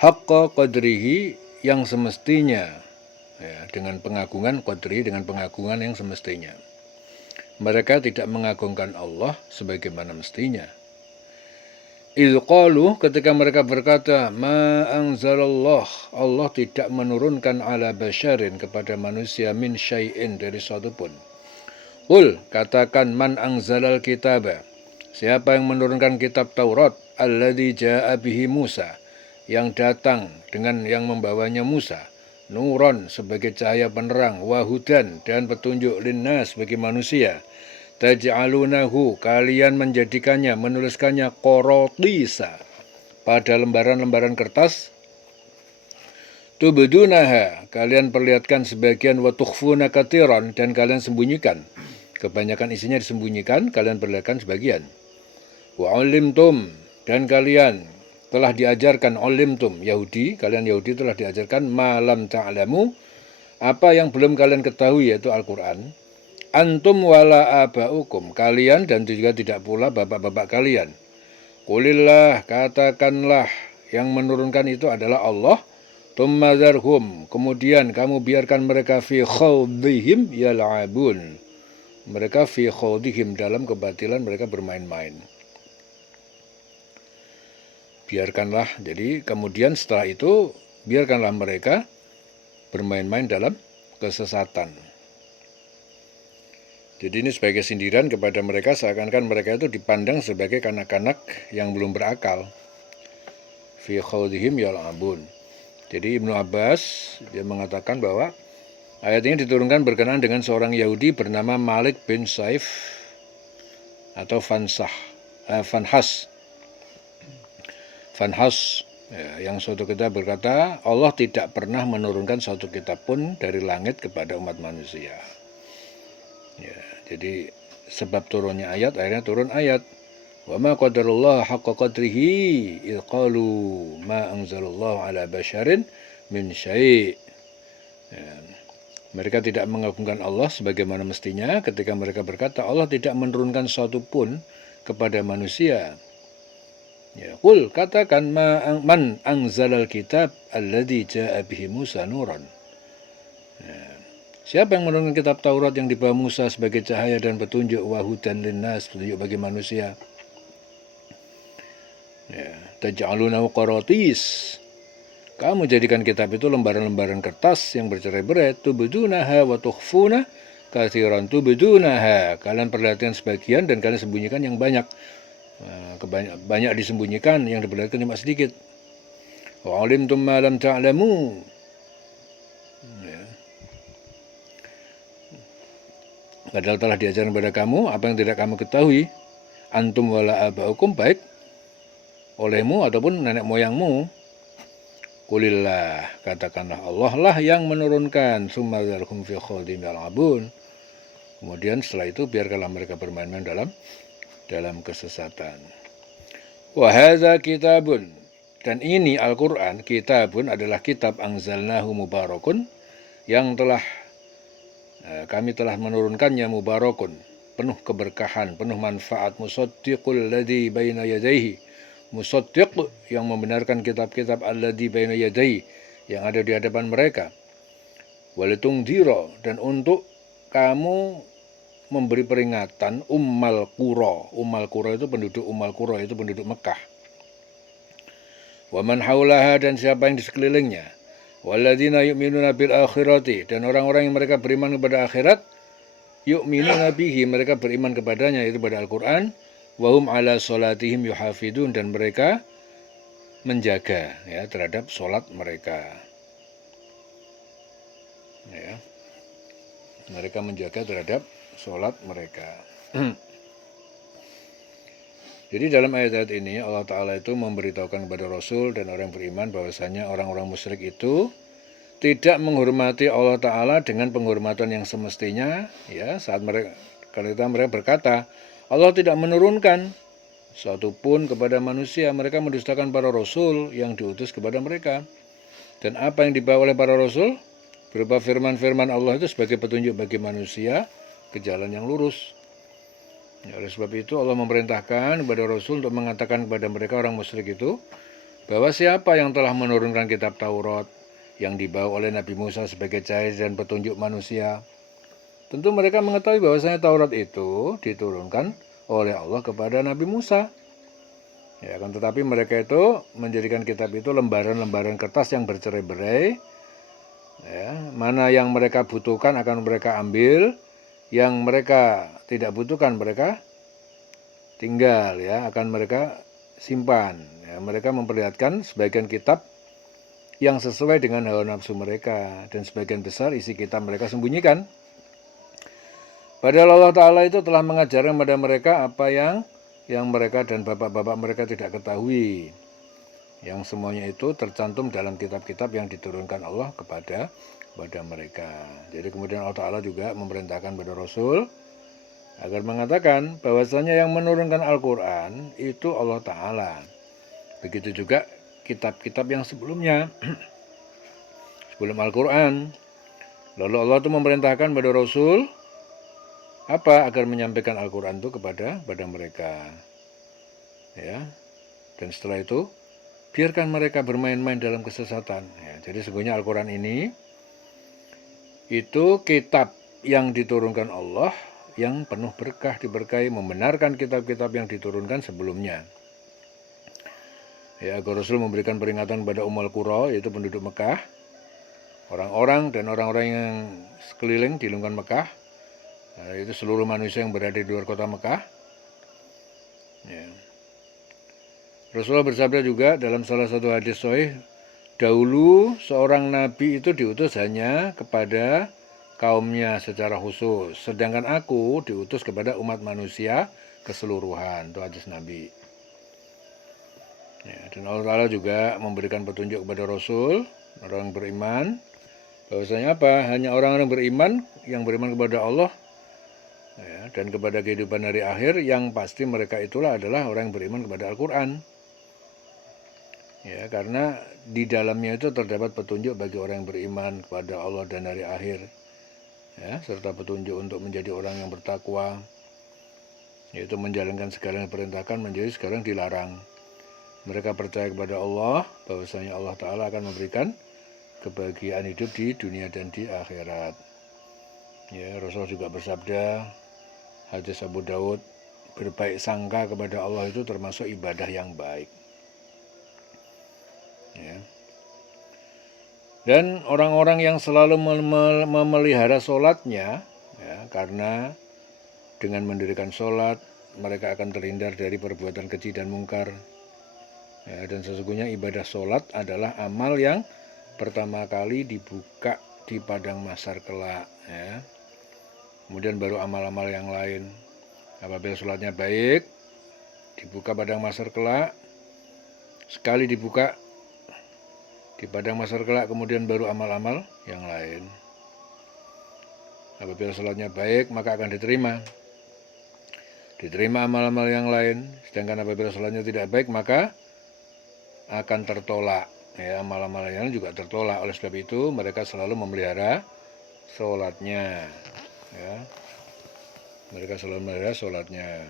haqqa qadrihi, yang semestinya, ya, dengan pengagungan qadrihi, dengan pengagungan yang semestinya. Mereka tidak mengagungkan Allah sebagaimana mestinya. Idz qalu, ketika mereka berkata, ma anzalallah, Allah tidak menurunkan ala basyarin, kepada manusia, min syai'in, dari suatu pun. Qul, katakan, man anzalal kitaba, siapa yang menurunkan kitab Taurat, alladzi jaa bihi Musa, yang datang dengan yang membawanya Musa, nuron, sebagai cahaya penerang, wahudan, dan petunjuk, linnas, bagi manusia, taj'alunahu, kalian menjadikannya, menuliskannya, qorotisa, pada lembaran-lembaran kertas, tubdunaha, kalian perlihatkan sebagian, wa tukhfuna katsiran, dan kalian sembunyikan. Kebanyakan isinya disembunyikan, kalian perlihatkan sebagian. Wa ulimtum, dan kalian telah diajarkan, ulimtum, Yahudi, kalian Yahudi telah diajarkan, malam ta'lamu, apa yang belum kalian ketahui, yaitu Al-Quran. Antum wala aba'ukum, kalian dan juga tidak pula bapak-bapak kalian. Qulillah, katakanlah, yang menurunkan itu adalah Allah. Tummadzarhum, kemudian kamu biarkan mereka fi khawdihim yal'abun, mereka fi khawdihim, dalam kebatilan mereka bermain-main. Biarkanlah, jadi kemudian setelah itu biarkanlah mereka bermain-main dalam kesesatan. Jadi ini sebagai sindiran kepada mereka, seakan-akan mereka itu dipandang sebagai kanak-kanak yang belum berakal. Fi khawdihim yal'abun. Jadi Ibnu Abbas, dia mengatakan bahwa ayat ini diturunkan berkenaan dengan seorang Yahudi bernama Malik bin Saif atau Fanhas, ya, yang suatu ketika berkata, Allah tidak pernah menurunkan suatu kitab pun dari langit kepada umat manusia. Ya, jadi sebab turunnya ayat, akhirnya turun ayat. Wa ma qadarullah haqqa qadrihi idz qalu ma anzalallahu ala basyarin min syai'. Ya. Mereka tidak mengagungkan Allah sebagaimana mestinya ketika mereka berkata Allah tidak menurunkan sesuatu pun kepada manusia. Ya, qul katakan man anzalal kitab alladzi jaa bihi Musa nuran. Ya. Siapa yang menurunkan kitab Taurat yang dibawa Musa sebagai cahaya dan petunjuk wahudan linnas, petunjuk bagi manusia? Ya, taj'alunahu qaratis. Kamu jadikan kitab itu lembaran-lembaran kertas yang bercerai-berai. Tubdunaha wa tukhfuna katsiran. Tubdunaha. Kalian perlihatkan sebagian dan kalian sembunyikan yang banyak. Banyak disembunyikan, yang diperlihatkan cuma sedikit. Wa alimtum ma lam ta'lamu. Ya. Padahal telah diajarkan kepada kamu apa yang tidak kamu ketahui. Antum wala abaukum, baik olehmu ataupun nenek moyangmu. Qulillah, katakanlah Allah lah yang menurunkan. Summa dzarhum fi khawdim yal'abun. Kemudian setelah itu biarkanlah mereka bermain-main dalam kesesatan. Wa hadza kitabun, dan ini Al-Qur'an, kitabun adalah kitab anzalnahu mubarakun, yang telah kami telah menurunkannya mubarakun, penuh keberkahan, penuh manfaat, musaddiqul ladzi baina yadayhi, musaddiq yang membenarkan kitab-kitab alladzi baina yadayhi yang ada di hadapan mereka, walitungdira, dan untuk kamu memberi peringatan ummal qura. Ummal qura itu penduduk itu penduduk Mekah. Wa man haulaha, dan siapa yang di sekelilingnya. Walladzina yu'minuna bil akhirati, dan orang-orang yang mereka beriman kepada akhirat. Yu'minuna bihi, mereka beriman kepadanya, yaitu pada Al-Qur'an. Wa hum ala salatihim yuhafidun, dan mereka menjaga ya terhadap salat mereka. Ya. Mereka menjaga terhadap salat mereka. Jadi dalam ayat-ayat ini Allah Ta'ala itu memberitahukan kepada Rasul dan orang beriman bahwasanya orang-orang musyrik itu tidak menghormati Allah Ta'ala dengan penghormatan yang semestinya. Ya, saat mereka berkata Allah tidak menurunkan suatu pun kepada manusia, mereka mendustakan para Rasul yang diutus kepada mereka. Dan apa yang dibawa oleh para Rasul berupa firman-firman Allah itu sebagai petunjuk bagi manusia ke jalan yang lurus. Ya, oleh sebab itu Allah memerintahkan kepada Rasul untuk mengatakan kepada mereka orang musyrik itu bahwa siapa yang telah menurunkan kitab Taurat yang dibawa oleh Nabi Musa sebagai cahaya dan petunjuk manusia. Tentu mereka mengetahui bahwasanya Taurat itu diturunkan oleh Allah kepada Nabi Musa. Ya, kan, tetapi mereka itu menjadikan kitab itu lembaran-lembaran kertas yang bercerai-berai. Ya, mana yang mereka butuhkan akan mereka ambil, yang mereka tidak butuhkan mereka tinggal, ya akan mereka simpan. Ya, mereka memperlihatkan sebagian kitab yang sesuai dengan hawa nafsu mereka, dan sebagian besar isi kitab mereka sembunyikan. Padahal Allah Ta'ala itu telah mengajarkan kepada mereka apa yang mereka dan bapak-bapak mereka tidak ketahui. Yang semuanya itu tercantum dalam kitab-kitab yang diturunkan Allah kepada mereka. Jadi kemudian Allah Ta'ala juga memerintahkan kepada Rasul agar mengatakan bahwasanya yang menurunkan Al-Quran itu Allah Ta'ala. Begitu juga kitab-kitab yang sebelumnya, sebelum Al-Quran. Lalu Allah itu memerintahkan kepada Rasul apa? Agar menyampaikan Al-Quran itu kepada mereka. Ya. Dan setelah itu biarkan mereka bermain-main dalam kesesatan. Ya, jadi sesungguhnya Al-Quran ini itu kitab yang diturunkan Allah yang penuh berkah, diberkahi, membenarkan kitab-kitab yang diturunkan sebelumnya. Ya, agar Rasul memberikan peringatan kepada Ummul Qura, yaitu penduduk Mekah, orang-orang dan orang-orang yang sekeliling di lingkungan Mekah. Nah, itu seluruh manusia yang berada di luar kota Mekah. Ya. Rasulullah bersabda juga dalam salah satu hadis sahih, dahulu seorang nabi itu diutus hanya kepada kaumnya secara khusus, sedangkan aku diutus kepada umat manusia keseluruhan. Itu hadis Nabi. Ya, dan Allah Ta'ala juga memberikan petunjuk kepada Rasul, orang beriman, bahwasanya apa? Hanya orang-orang beriman yang beriman kepada Allah, ya, dan kepada kehidupan hari akhir, yang pasti mereka itulah adalah orang yang beriman kepada Al-Quran. Ya, karena di dalamnya itu terdapat petunjuk bagi orang yang beriman kepada Allah dan hari akhir. ya, serta petunjuk untuk menjadi orang yang bertakwa, yaitu menjalankan segala yang diperintahkan menjadi segala yang dilarang. Mereka percaya kepada Allah, bahwasanya Allah Ta'ala akan memberikan kebahagiaan hidup di dunia dan di akhirat. Ya, Rasul juga bersabda, hadis Abu Daud, berbaik sangka kepada Allah itu termasuk ibadah yang baik. Ya. Dan orang-orang yang selalu memelihara sholatnya, ya, karena dengan mendirikan sholat mereka akan terhindar dari perbuatan keji dan mungkar. Ya, dan sesungguhnya ibadah sholat adalah amal yang pertama kali dibuka di padang mahsyar kelak. Ya. Kemudian baru amal-amal yang lain. Apabila sholatnya baik, dibuka padang mahsyar kelak. Sekali dibuka di padang mahsyar kelak, kemudian baru amal-amal yang lain. Apabila sholatnya baik, maka akan diterima amal-amal yang lain. Sedangkan apabila sholatnya tidak baik, maka akan tertolak. Ya, amal-amal yang juga tertolak. Oleh sebab itu mereka selalu memelihara sholatnya. Ya, mereka selalu memelihara sholatnya.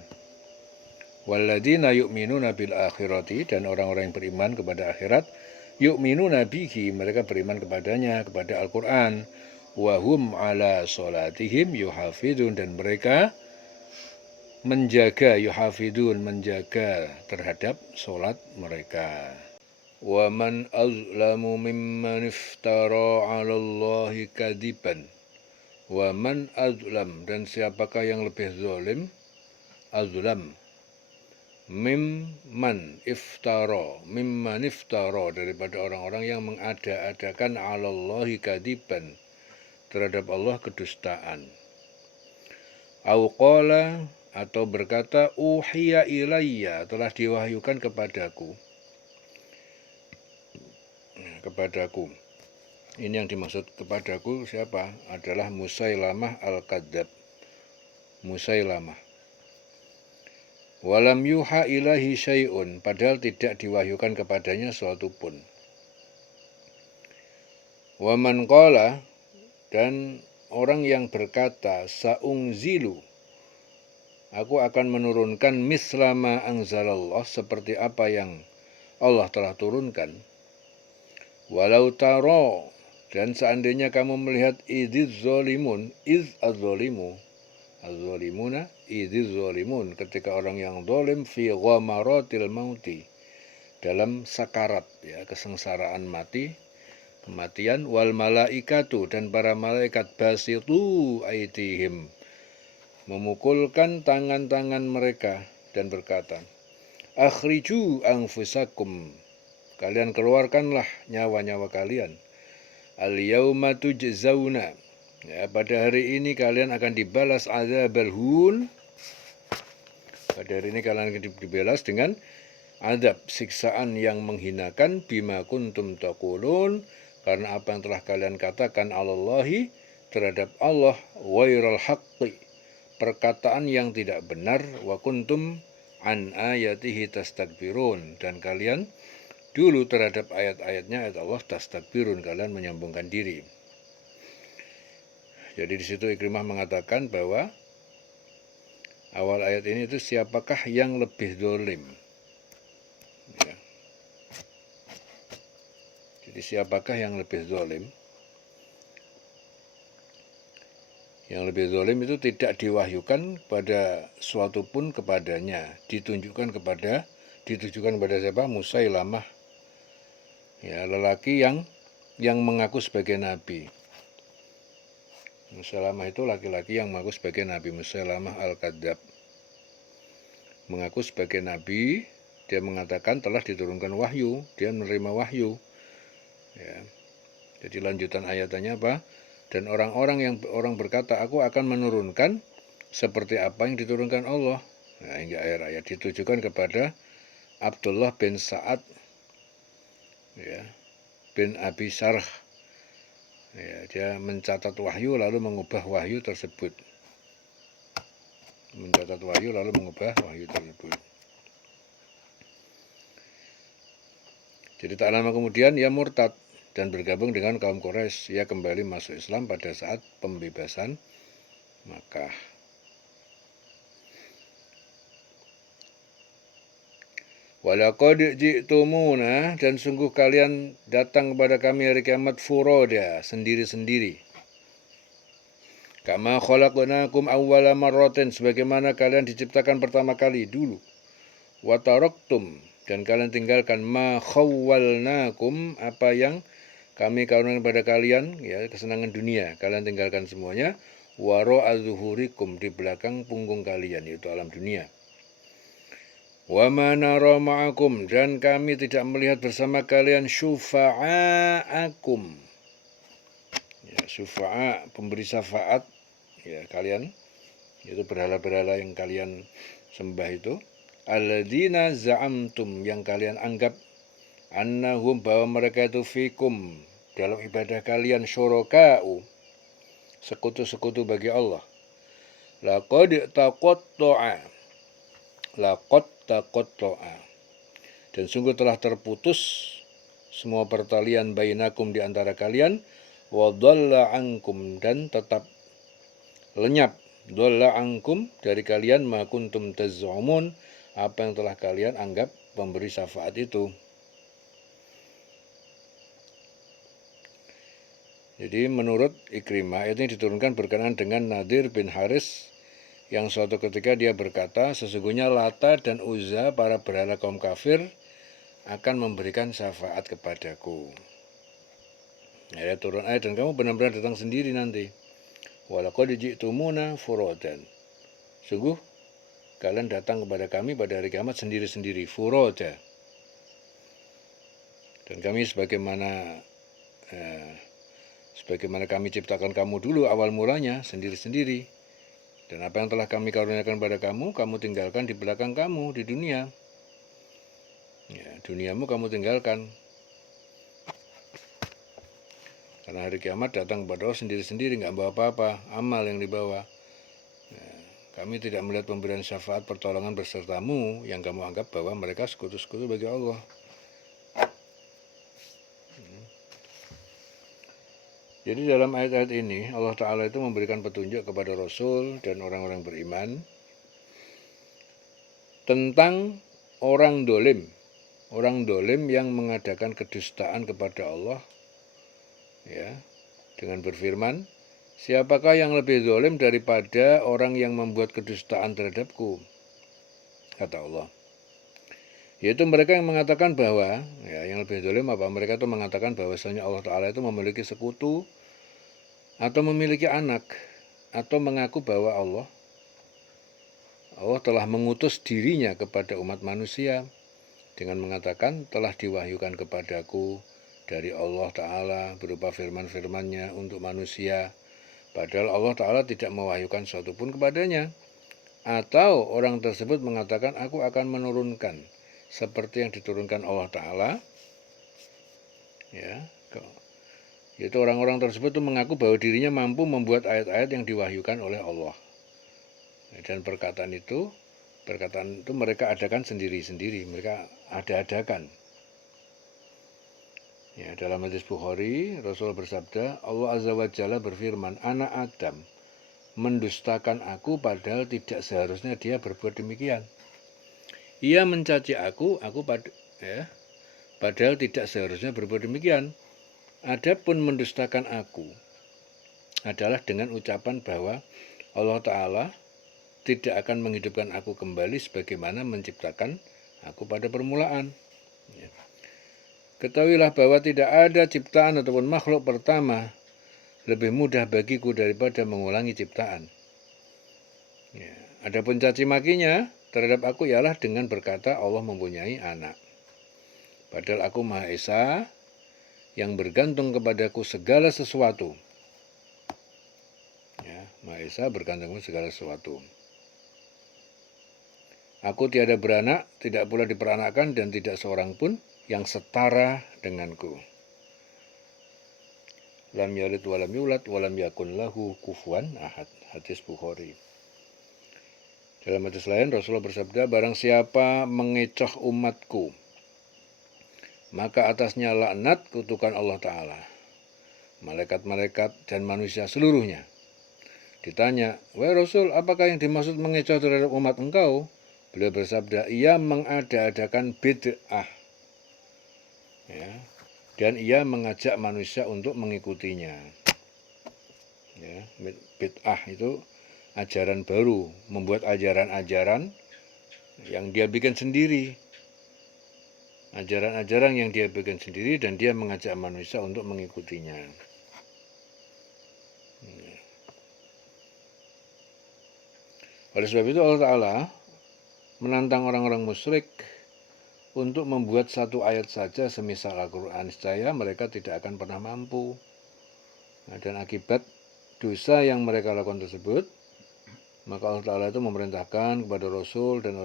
Walladzina yu'minuna bil akhirati, dan orang-orang yang beriman kepada akhirat, yu'minuna bihi, mereka beriman kepadanya, kepada Al-Quran. Wahum ala sholatihim yuhafidun, dan mereka menjaga, yuhafidun, menjaga terhadap sholat mereka. Wa man azlamu mimman iftara 'ala Allahi kadiban. Wa man azlam, dan siapakah yang lebih zalim, azlam, mimman iftara, daripada orang-orang yang mengada-adakan 'ala Allahi kadiban, terhadap Allah kedustaan. Au qala, atau berkata, uhiya ilayya, telah diwahyukan kepadaku. Ini yang dimaksud kepadaku siapa? Adalah Musailamah al-Kadzab. Musailamah. Walam yuha ilahi syai'un, padahal tidak diwahyukan kepadanya suatu pun. Waman qala, dan orang yang berkata, saungzilu, aku akan menurunkan mislama anzalallah, seperti apa yang Allah telah turunkan. Walau taro, dan seandainya kamu melihat idziz zalimun, az-zalimuna, idziz zalimun, ketika orang yang zalim fi ghamaratil mauti, dalam sakarat, ya, kesengsaraan mati, kematian, wal malaikatu, dan para malaikat basitu aitihim, memukulkan tangan-tangan mereka dan berkata, akhriju anfusakum, kalian keluarkanlah nyawa-nyawa kalian. Al-yawma tujzauna, ya, pada hari ini kalian akan dibalas adzabal hun. Pada hari ini kalian akan dibalas dengan azab, siksaan yang menghinakan, bima kuntum taqulun, karena apa yang telah kalian katakan alallahi, terhadap Allah, wairal haqqi, perkataan yang tidak benar, wa kuntum an ayatihi tastakbirun, dan kalian dulu terhadap ayat-ayatnya, ayat Allah, tastakbirun, kalian menyombongkan diri. Jadi di situ Ikrimah mengatakan bahwa awal ayat ini itu siapakah yang lebih zalim. Ya. Jadi siapakah yang lebih zalim? Yang lebih zalim itu tidak diwahyukan pada suatu pun kepadanya, ditujukan kepada siapa? Musailamah. Ya, lelaki yang mengaku sebagai nabi. Musailamah itu laki-laki yang mengaku sebagai nabi, Musailamah al-Kadzab. Mengaku sebagai nabi, dia mengatakan telah diturunkan wahyu, dia menerima wahyu. Ya. Jadi lanjutan ayatannya apa? Dan orang berkata, aku akan menurunkan seperti apa yang diturunkan Allah. Nah, hingga akhir ayat ditujukan kepada Abdullah bin Sa'ad, ya, bin Abi Sarh. Ya, dia mencatat wahyu lalu mengubah wahyu tersebut. Jadi tak lama kemudian ia murtad dan bergabung dengan kaum Quraisy. Ia kembali masuk Islam pada saat pembebasan Makkah. Walaqad ji'tumuna, dan sungguh kalian datang kepada kami hari kiamat furoda, sendiri-sendiri. Kama khalaqnakum awwala marratin, sebagaimana kalian diciptakan pertama kali dulu. Wa taraktum, dan kalian tinggalkan ma khawwalnakum, apa yang kami karuniakan pada kalian, ya, kesenangan dunia, kalian tinggalkan semuanya. Wara'a zuhurikum, di belakang punggung kalian, yaitu alam dunia. Wa ma nara ma'akum, dan kami tidak melihat bersama kalian syufa'akum. Ya, syufa'a, pemberi syafaat, ya, kalian, itu berhala-berhala yang kalian sembah itu. Alladzina za'amtum, yang kalian anggap annahum, bahwa mereka itu fikum, dalam ibadah kalian, syuraka'u, sekutu-sekutu bagi Allah. Laqad taqatta'a, dan sungguh telah terputus semua pertalian bainakum, di antara kalian. Wa dhalla ankum, dan tetap lenyap, dhalla ankum, dari kalian, ma kuntum taz'umun, apa yang telah kalian anggap pemberi syafaat itu. Jadi menurut Ikrimah, itu diturunkan berkenaan dengan Nadir bin Haris, yang suatu ketika dia berkata, sesungguhnya Lata dan Uzza, para berhala kaum kafir, akan memberikan syafaat kepadaku. Ya, turun ayat, dan kamu benar-benar datang sendiri nanti. Walaqad ji'tumuna furodan, sungguh kalian datang kepada kami pada hari kiamat sendiri-sendiri, furoda. Dan kami sebagaimana kami ciptakan kamu dulu awal mulanya, sendiri-sendiri. Dan apa yang telah kami karuniakan pada kamu, kamu tinggalkan di belakang kamu di dunia. Ya, duniamu kamu tinggalkan. Karena hari kiamat datang kepada Allah sendiri-sendiri, nggak bawa apa-apa, amal yang dibawa. Ya, kami tidak melihat pemberian syafaat pertolongan bersertamu, yang kamu anggap bahwa mereka sekutu-sekutu bagi Allah. Jadi dalam ayat-ayat ini Allah Ta'ala itu memberikan petunjuk kepada Rasul dan orang-orang beriman tentang orang dolim yang mengadakan kedustaan kepada Allah, ya, dengan berfirman, siapakah yang lebih dolim daripada orang yang membuat kedustaan terhadapku, kata Allah. Yaitu mereka yang mengatakan bahwa, ya, yang lebih dolim apa? Mereka itu mengatakan bahwasanya Allah Ta'ala itu memiliki sekutu, atau memiliki anak, atau mengaku bahwa Allah telah mengutus dirinya kepada umat manusia dengan mengatakan, telah diwahyukan kepadaku dari Allah Ta'ala berupa firman-firmannya untuk manusia, padahal Allah Ta'ala tidak mewahyukan suatu pun kepadanya. Atau orang tersebut mengatakan, aku akan menurunkan seperti yang diturunkan Allah Ta'ala, ya, yaitu orang-orang tersebut itu mengaku bahwa dirinya mampu membuat ayat-ayat yang diwahyukan oleh Allah. Dan perkataan itu mereka adakan sendiri-sendiri, mereka ada-adakan. Ya, dalam hadis Bukhari, Rasul bersabda, Allah Azza wa Jalla berfirman, anak Adam mendustakan aku padahal tidak seharusnya dia berbuat demikian. Ia mencaci aku padahal tidak seharusnya berbuat demikian. Adapun mendustakan aku adalah dengan ucapan bahwa Allah Ta'ala tidak akan menghidupkan aku kembali sebagaimana menciptakan aku pada permulaan. Ya. Ketahuilah bahwa tidak ada ciptaan ataupun makhluk pertama lebih mudah bagiku daripada mengulangi ciptaan. Ya. Adapun caci makinya terhadap aku ialah dengan berkata Allah mempunyai anak. Padahal aku Maha Esa, yang bergantung kepadaku segala sesuatu. Ya, Maha Esa bergantung segala sesuatu. Aku tiada beranak, tidak pula diperanakkan, dan tidak seorang pun yang setara denganku. Lam yalid walam yulad walam yakun lahu kufuwan ahad. Hadis Bukhari. Dalam hadis lain Rasulullah bersabda, barang siapa mengecoh umatku maka atasnya laknat kutukan Allah Ta'ala, malaikat-malaikat dan manusia seluruhnya. Ditanya, wahai Rasul, apakah yang dimaksud mengecoh terhadap umat engkau? Beliau bersabda, ia mengada-adakan bid'ah, ya, dan ia mengajak manusia untuk mengikutinya. Ya, bid'ah itu ajaran baru, membuat ajaran-ajaran yang dia bikin sendiri. Ajaran-ajaran yang dia bikin sendiri dan dia mengajak manusia untuk mengikutinya. Oleh sebab itu Allah Ta'ala menantang orang-orang musyrik untuk membuat satu ayat saja semisal Al-Quran, niscaya mereka tidak akan pernah mampu. Dan akibat dosa yang mereka lakukan tersebut, maka Allah Ta'ala itu memerintahkan kepada Rasul dan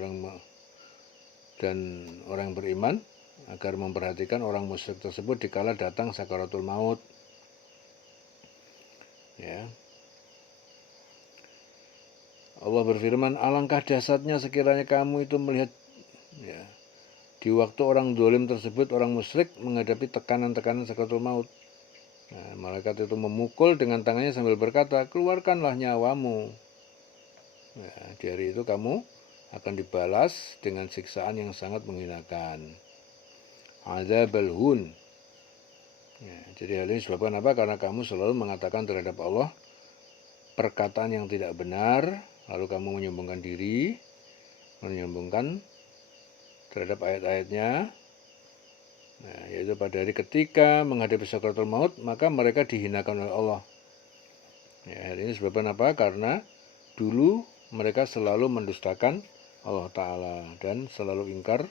orang beriman agar memperhatikan orang musyrik tersebut dikala datang sakaratul maut. Ya. Allah berfirman, alangkah dahsyatnya sekiranya kamu itu melihat, ya, di waktu orang zalim tersebut, orang musyrik menghadapi tekanan-tekanan sakaratul maut. Nah, malaikat itu memukul dengan tangannya sambil berkata, keluarkanlah nyawamu. Ya, di hari itu kamu akan dibalas dengan siksaan yang sangat menghinakan. Adzabul hun. Ya, jadi hal ini disebabkan apa? Karena kamu selalu mengatakan terhadap Allah perkataan yang tidak benar, lalu kamu menyombongkan diri, menyombongkan terhadap ayat-ayatnya. Nah, yaitu pada hari ketika menghadapi sakaratul maut, maka mereka dihinakan oleh Allah. Ya, hal ini disebabkan apa? Karena dulu mereka selalu mendustakan Allah Ta'ala dan selalu ingkar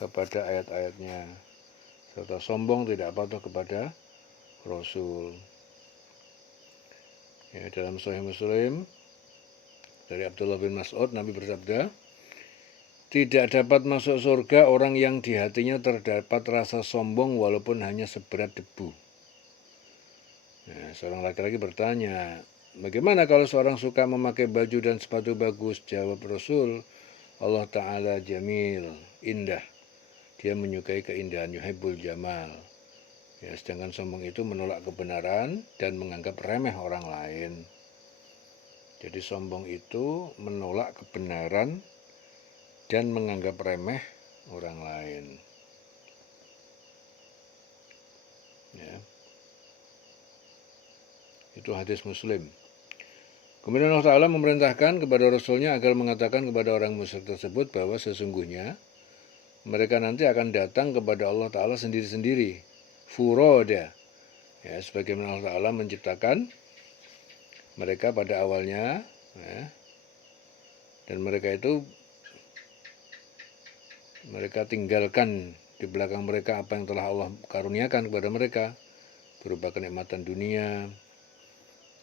kepada ayat-ayatnya, serta sombong tidak patuh kepada Rasul. Ya, dalam Sahih Muslim dari Abdullah bin Mas'ud, Nabi bersabda, tidak dapat masuk surga orang yang di hatinya terdapat rasa sombong walaupun hanya seberat debu. Nah, seorang laki-laki bertanya, bagaimana kalau seorang suka memakai baju dan sepatu bagus? Jawab Rasul, Allah Ta'ala jamil, indah. Dia menyukai keindahan, yuhibbul jamal. Ya, sedangkan sombong itu menolak kebenaran dan menganggap remeh orang lain. Jadi sombong itu menolak kebenaran dan menganggap remeh orang lain. Ya. Itu hadis Muslim. Kemudian Allah Ta'ala memerintahkan kepada Rasulnya agar mengatakan kepada orang musyrik tersebut bahwa sesungguhnya mereka nanti akan datang kepada Allah Ta'ala sendiri-sendiri. Furoda. Ya, sebagaimana Allah Ta'ala menciptakan mereka pada awalnya, ya, dan mereka tinggalkan di belakang mereka apa yang telah Allah karuniakan kepada mereka berupa kenikmatan dunia.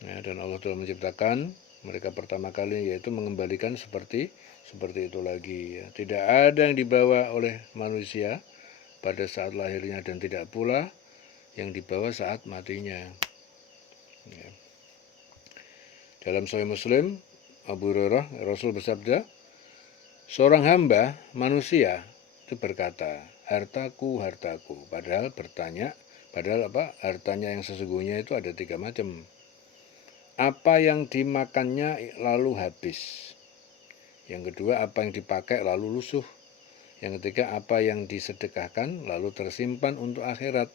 Ya, dan Allah telah menciptakan mereka pertama kali, yaitu mengembalikan seperti itu lagi. Ya. Tidak ada yang dibawa oleh manusia pada saat lahirnya dan tidak pula yang dibawa saat matinya. Ya. Dalam Sahih Muslim, Abu Hurairah, Rasul bersabda, seorang hamba manusia itu berkata, hartaku, hartaku. Padahal hartanya yang sesungguhnya itu ada 3 macam. Apa yang dimakannya lalu habis. Yang kedua, apa yang dipakai lalu lusuh. Yang ketiga, apa yang disedekahkan lalu tersimpan untuk akhirat.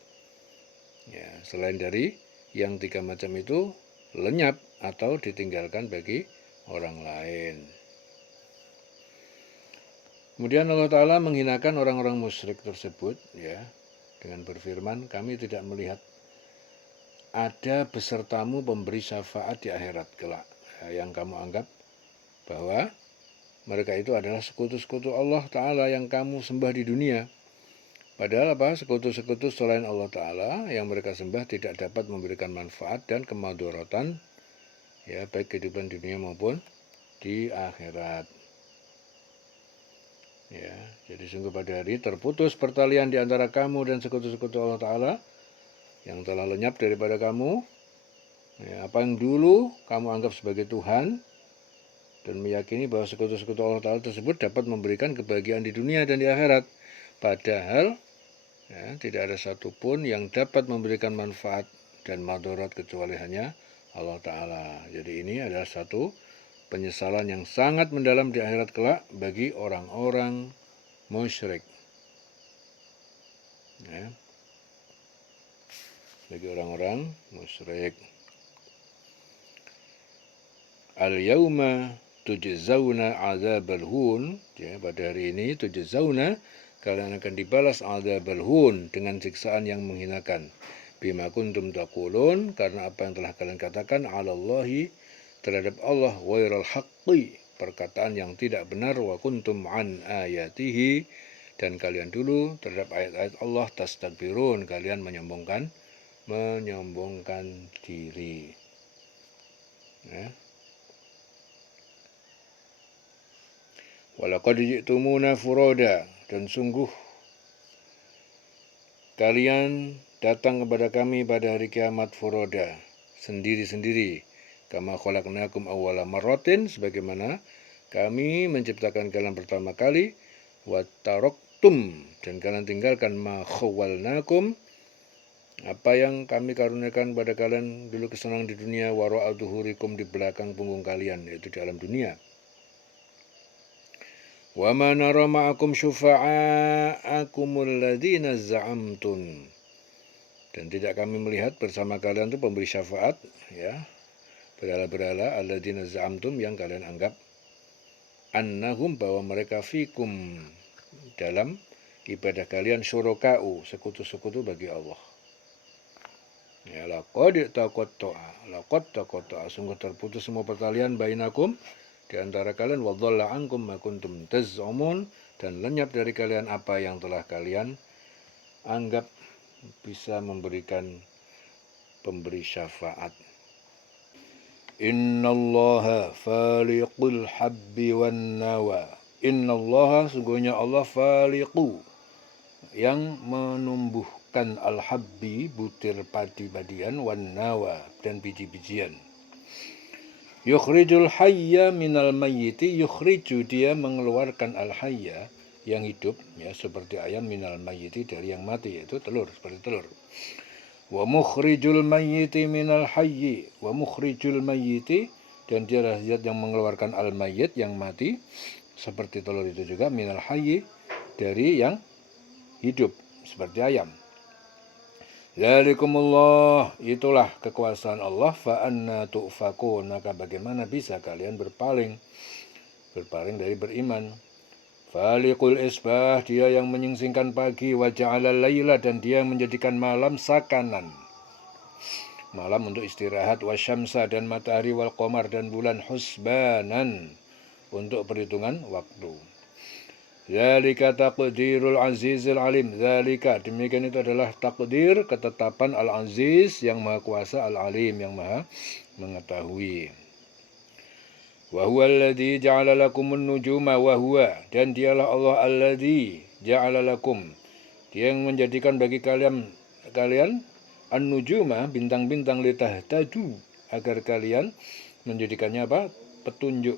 Ya, selain dari yang 3 macam itu lenyap atau ditinggalkan bagi orang lain. Kemudian Allah Ta'ala menghinakan orang-orang musyrik tersebut, ya, dengan berfirman, kami tidak melihat ada besertamu pemberi syafaat di akhirat kelak, ya, yang kamu anggap bahwa mereka itu adalah sekutu-sekutu Allah Ta'ala yang kamu sembah di dunia. Padahal sekutu-sekutu selain Allah Ta'ala yang mereka sembah tidak dapat memberikan manfaat dan kemadharatan, ya, baik kehidupan di dunia maupun di akhirat. Ya, jadi sungguh pada hari terputus pertalian di antara kamu dan sekutu-sekutu Allah Ta'ala yang telah lenyap daripada kamu. Ya, apa yang dulu kamu anggap sebagai Tuhan dan meyakini bahwa sekutu-sekutu Allah Ta'ala tersebut dapat memberikan kebahagiaan di dunia dan di akhirat. Padahal Ya, tidak ada satupun yang dapat memberikan manfaat dan madarat kecuali hanya Allah Ta'ala. Jadi ini adalah satu penyesalan yang sangat mendalam di akhirat kelak bagi orang-orang musyrik. Ya, bagi orang-orang musyrik. Al-yawma tujzauna azabal hun, ya, pada hari ini tujzauna, kalian akan dibalas azabal hun, dengan siksaan yang menghinakan. Bima kuntum taqulun, karena apa yang telah kalian katakan, 'alallahi, terhadap Allah, ghairal haqqi, perkataan yang tidak benar, wa kuntum an ayatihi, dan kalian dulu terhadap ayat-ayat Allah tastakbirun, kalian menyombongkan diri. Ya. Walaqad ji'tumuna furoda, dan sungguh kalian datang kepada kami pada hari kiamat furoda, sendiri-sendiri. Kama khalaqnakum awwala marratin, sebagaimana kami menciptakan kalian pertama kali. Wa taraktum, dan kalian tinggalkan ma khawwalnakum, apa yang kami karuniakan pada kalian dulu kesenangan di dunia, wara'a dhuhurikum, di belakang punggung kalian, yaitu di alam dunia. Wa ma nara ma'akum syufa'akumul ladzina za'amtum, dan tidak kami melihat bersama kalian itu pemberi syafaat, ya, berhala-berhala, alladzina za'amtum, yang kalian anggap, annahum, bahwa mereka, fikum, dalam ibadah kalian, syuraka'u, sekutu-sekutu bagi Allah. Ya, laqad taqatta'a, sungguh terputus semua pertalian, bainakum, di antara kalian, wa dhalla ankum ma kuntum taz'umun, dan lenyap dari kalian apa yang telah kalian anggap bisa memberikan pemberi syafaat. Innallaha faliqul habbi wan nawa. Innallaha, sungguhnya Allah, faliqu, yang menumbuhkan al-habbi, butir padi-padian, wan nawa, dan biji-bijian. Yukhrijul hayya minal mayyiti, yukhriju, dia mengeluarkan al-hayya, yang hidup, ya, seperti ayam, minal mayyiti, dari yang mati, yaitu telur, seperti telur. Wa mukhrijul mayyiti minal hayyi, wa mukhrijul mayyiti, dan dia adalah zat yang mengeluarkan al-mayyit, yang mati, seperti telur itu juga, minal hayyi, dari yang hidup, seperti ayam. Dzalikumullah, itulah kekuasaan Allah, fa anna tu'fakun, maka bagaimana bisa kalian berpaling dari beriman. Faliqul isbah, dia yang menyingsingkan pagi, wa ja'alal laila, dan dia menjadikan malam sakanan, malam untuk istirahat, wa syamsa, dan matahari, wal qamar, dan bulan, husbanan, untuk perhitungan waktu. Zalika taqdirul azizil alim. Zalika, demikian itu adalah takdir, ketetapan al-aziz, yang maha kuasa, al-alim, yang maha mengetahui. Wa huwa alladzi ja'ala lakumun nujuma, wa huwa, dan dialah Allah, alladzi ja'ala lakum, dia yang menjadikan bagi kalian an-nujuma, bintang-bintang, litahtaju, agar kalian menjadikannya apa? Petunjuk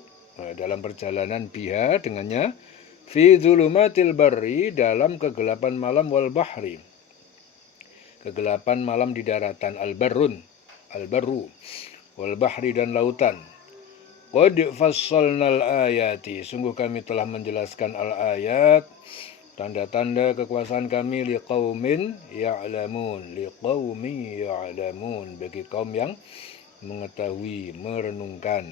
dalam perjalanan, biha, dengannya, fi dzulumatil barri, dalam kegelapan malam, wal bahri, kegelapan malam di daratan, al-barru, wal bahri, dan lautan. Qad fassalnal ayati, sungguh kami telah menjelaskan al-ayat, tanda-tanda kekuasaan kami, liqaumin ya'lamun, bagi kaum yang mengetahui, merenungkan.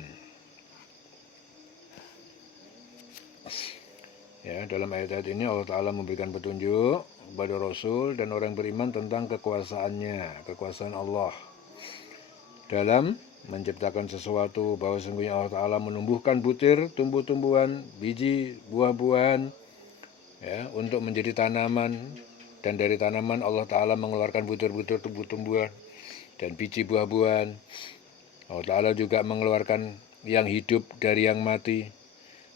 Ya, dalam ayat-ayat ini Allah Ta'ala memberikan petunjuk kepada Rasul dan orang beriman tentang kekuasaannya, kekuasaan Allah dalam menciptakan sesuatu, bahwa sesungguhnya Allah Ta'ala menumbuhkan butir, tumbuh-tumbuhan, biji, buah-buahan, ya, untuk menjadi tanaman, dan dari tanaman Allah Ta'ala mengeluarkan butir-butir tumbuh-tumbuhan dan biji buah-buahan. Allah Ta'ala juga mengeluarkan yang hidup dari yang mati,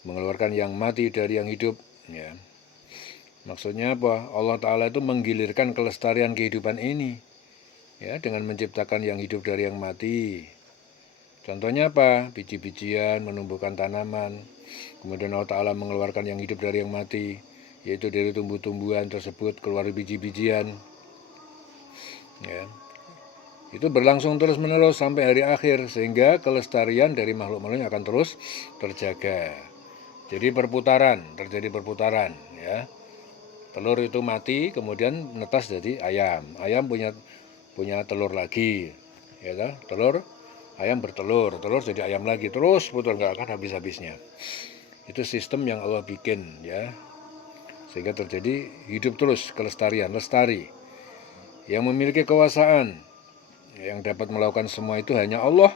mengeluarkan yang mati dari yang hidup, ya. Maksudnya apa? Allah Ta'ala itu menggilirkan kelestarian kehidupan ini, ya, dengan menciptakan yang hidup dari yang mati. Contohnya apa? Biji-bijian, menumbuhkan tanaman. Kemudian Allah Ta'ala mengeluarkan yang hidup dari yang mati, yaitu dari tumbuh-tumbuhan tersebut keluar biji-bijian. Ya. Itu berlangsung terus-menerus sampai hari akhir, sehingga kelestarian dari makhluk-makhluknya akan terus terjaga. Jadi terjadi perputaran, ya. Telur itu mati, kemudian menetas jadi ayam. Ayam punya telur lagi, ya kan? Ayam bertelur, telur jadi ayam lagi, terus putar, nggak akan habis-habisnya. Itu sistem yang Allah bikin, ya, sehingga terjadi hidup terus, kelestarian, lestari. Yang memiliki kekuasaan, yang dapat melakukan semua itu hanya Allah.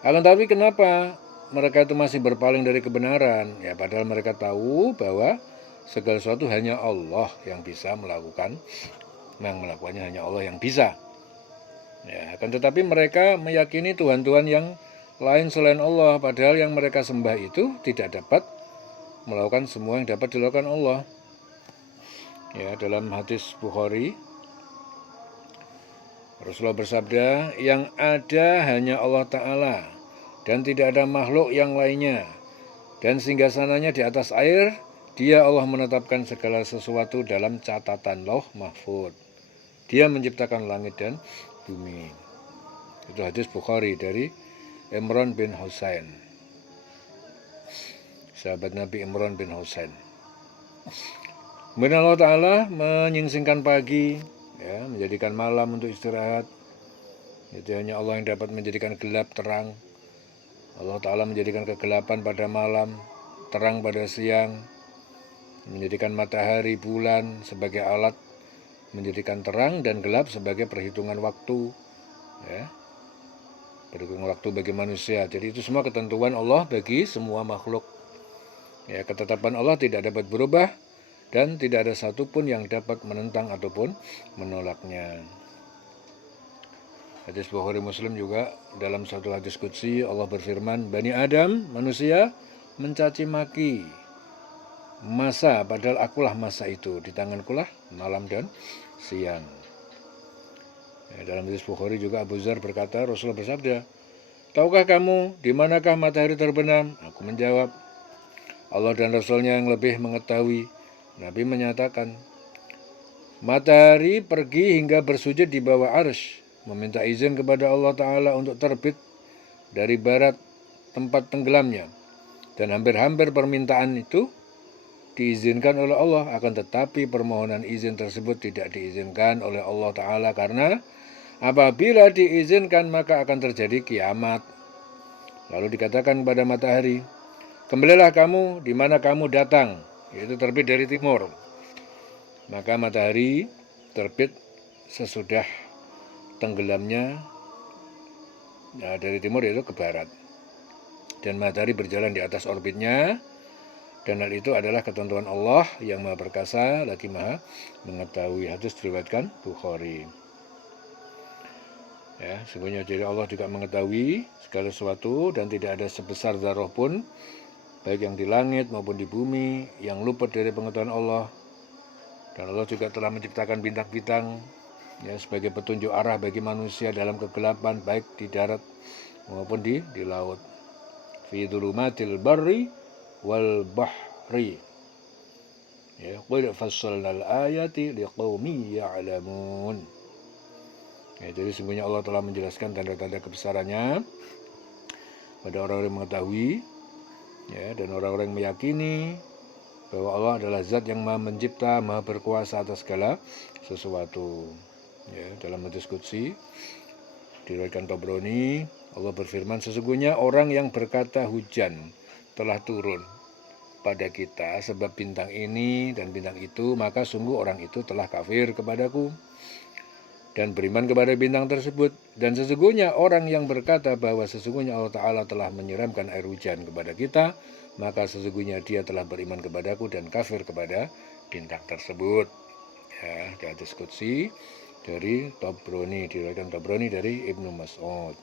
Akan tapi kenapa mereka itu masih berpaling dari kebenaran? Ya, padahal mereka tahu bahwa segala sesuatu hanya Allah yang bisa melakukan, yang melakukannya hanya Allah yang bisa. Ya, akan tetapi mereka meyakini Tuhan-Tuhan yang lain selain Allah, padahal yang mereka sembah itu tidak dapat melakukan semua yang dapat dilakukan Allah. Ya, dalam hadis Bukhari, Rasulullah bersabda, yang ada hanya Allah Ta'ala dan tidak ada makhluk yang lainnya, dan singgasananya di atas air. Dia Allah menetapkan segala sesuatu dalam catatan Lauh Mahfuz. Dia menciptakan langit dan bumi. Itu hadis Bukhari dari Imran bin Husain, sahabat Nabi Imran bin Husain. Kemudian Allah Ta'ala menyingsingkan pagi, ya, menjadikan malam untuk istirahat. Itu hanya Allah yang dapat menjadikan gelap terang. Allah Ta'ala menjadikan kegelapan pada malam, terang pada siang, menjadikan matahari, bulan sebagai alat, menjadikan terang dan gelap sebagai perhitungan waktu, ya, perhitungan waktu bagi manusia. Jadi itu semua ketentuan Allah bagi semua makhluk. Ya, ketetapan Allah tidak dapat berubah dan tidak ada satupun yang dapat menentang ataupun menolaknya. Hadis Bukhari Muslim juga, dalam satu hadis qudsi Allah berfirman, Bani Adam, manusia, mencaci maki masa, padahal akulah masa itu, di tangankulah malam dan siang. Ya, dalam hadis Bukhari juga Abu Dzar berkata, Rasulullah bersabda, tahukah kamu di manakah matahari terbenam? Aku menjawab, Allah dan Rasulnya yang lebih mengetahui. Nabi menyatakan, matahari pergi hingga bersujud di bawah arsy, meminta izin kepada Allah Ta'ala untuk terbit dari barat tempat tenggelamnya. Dan hampir-hampir permintaan itu diizinkan oleh Allah, akan tetapi permohonan izin tersebut tidak diizinkan oleh Allah Ta'ala, karena apabila diizinkan maka akan terjadi kiamat. Lalu dikatakan kepada matahari, kembalilah kamu di mana kamu datang, yaitu terbit dari timur. Maka matahari terbit sesudah tenggelamnya, ya, dari timur yaitu ke barat. Dan matahari berjalan di atas orbitnya. Dan hal itu adalah ketentuan Allah yang Maha Perkasa lagi Maha Mengetahui. Hadis diriwayatkan Bukhari. Ya, sungguhnya jadi Allah juga mengetahui segala sesuatu dan tidak ada sebesar zarah pun, baik yang di langit maupun di bumi, yang luput dari pengetahuan Allah. Dan Allah juga telah menciptakan bintang-bintang, ya, sebagai petunjuk arah bagi manusia dalam kegelapan, baik di darat maupun di laut. Fi dhulumatil barri wal bahri. Ya, qul fassalnal ayati liqaumin ya'lamun. Ya, jadi sungguhnya Allah telah menjelaskan tanda-tanda kebesarannya pada orang-orang yang mengetahui, ya, dan orang-orang yang meyakini bahwa Allah adalah zat yang Maha Mencipta, Maha Berkuasa atas segala sesuatu. Ya, dalam hadis qudsi diriwayatkan Tabrani, Allah berfirman, sesungguhnya orang yang berkata hujan telah turun pada kita sebab bintang ini dan bintang itu, maka sungguh orang itu telah kafir kepadaku dan beriman kepada bintang tersebut. Dan sesungguhnya orang yang berkata bahwa sesungguhnya Allah Ta'ala telah menyiramkan air hujan kepada kita, maka sesungguhnya dia telah beriman kepadaku dan kafir kepada bintang tersebut. Ya, di hadis qudsi dari Tabrani, diriwayatkan Tabrani dari Ibnu Mas'ud.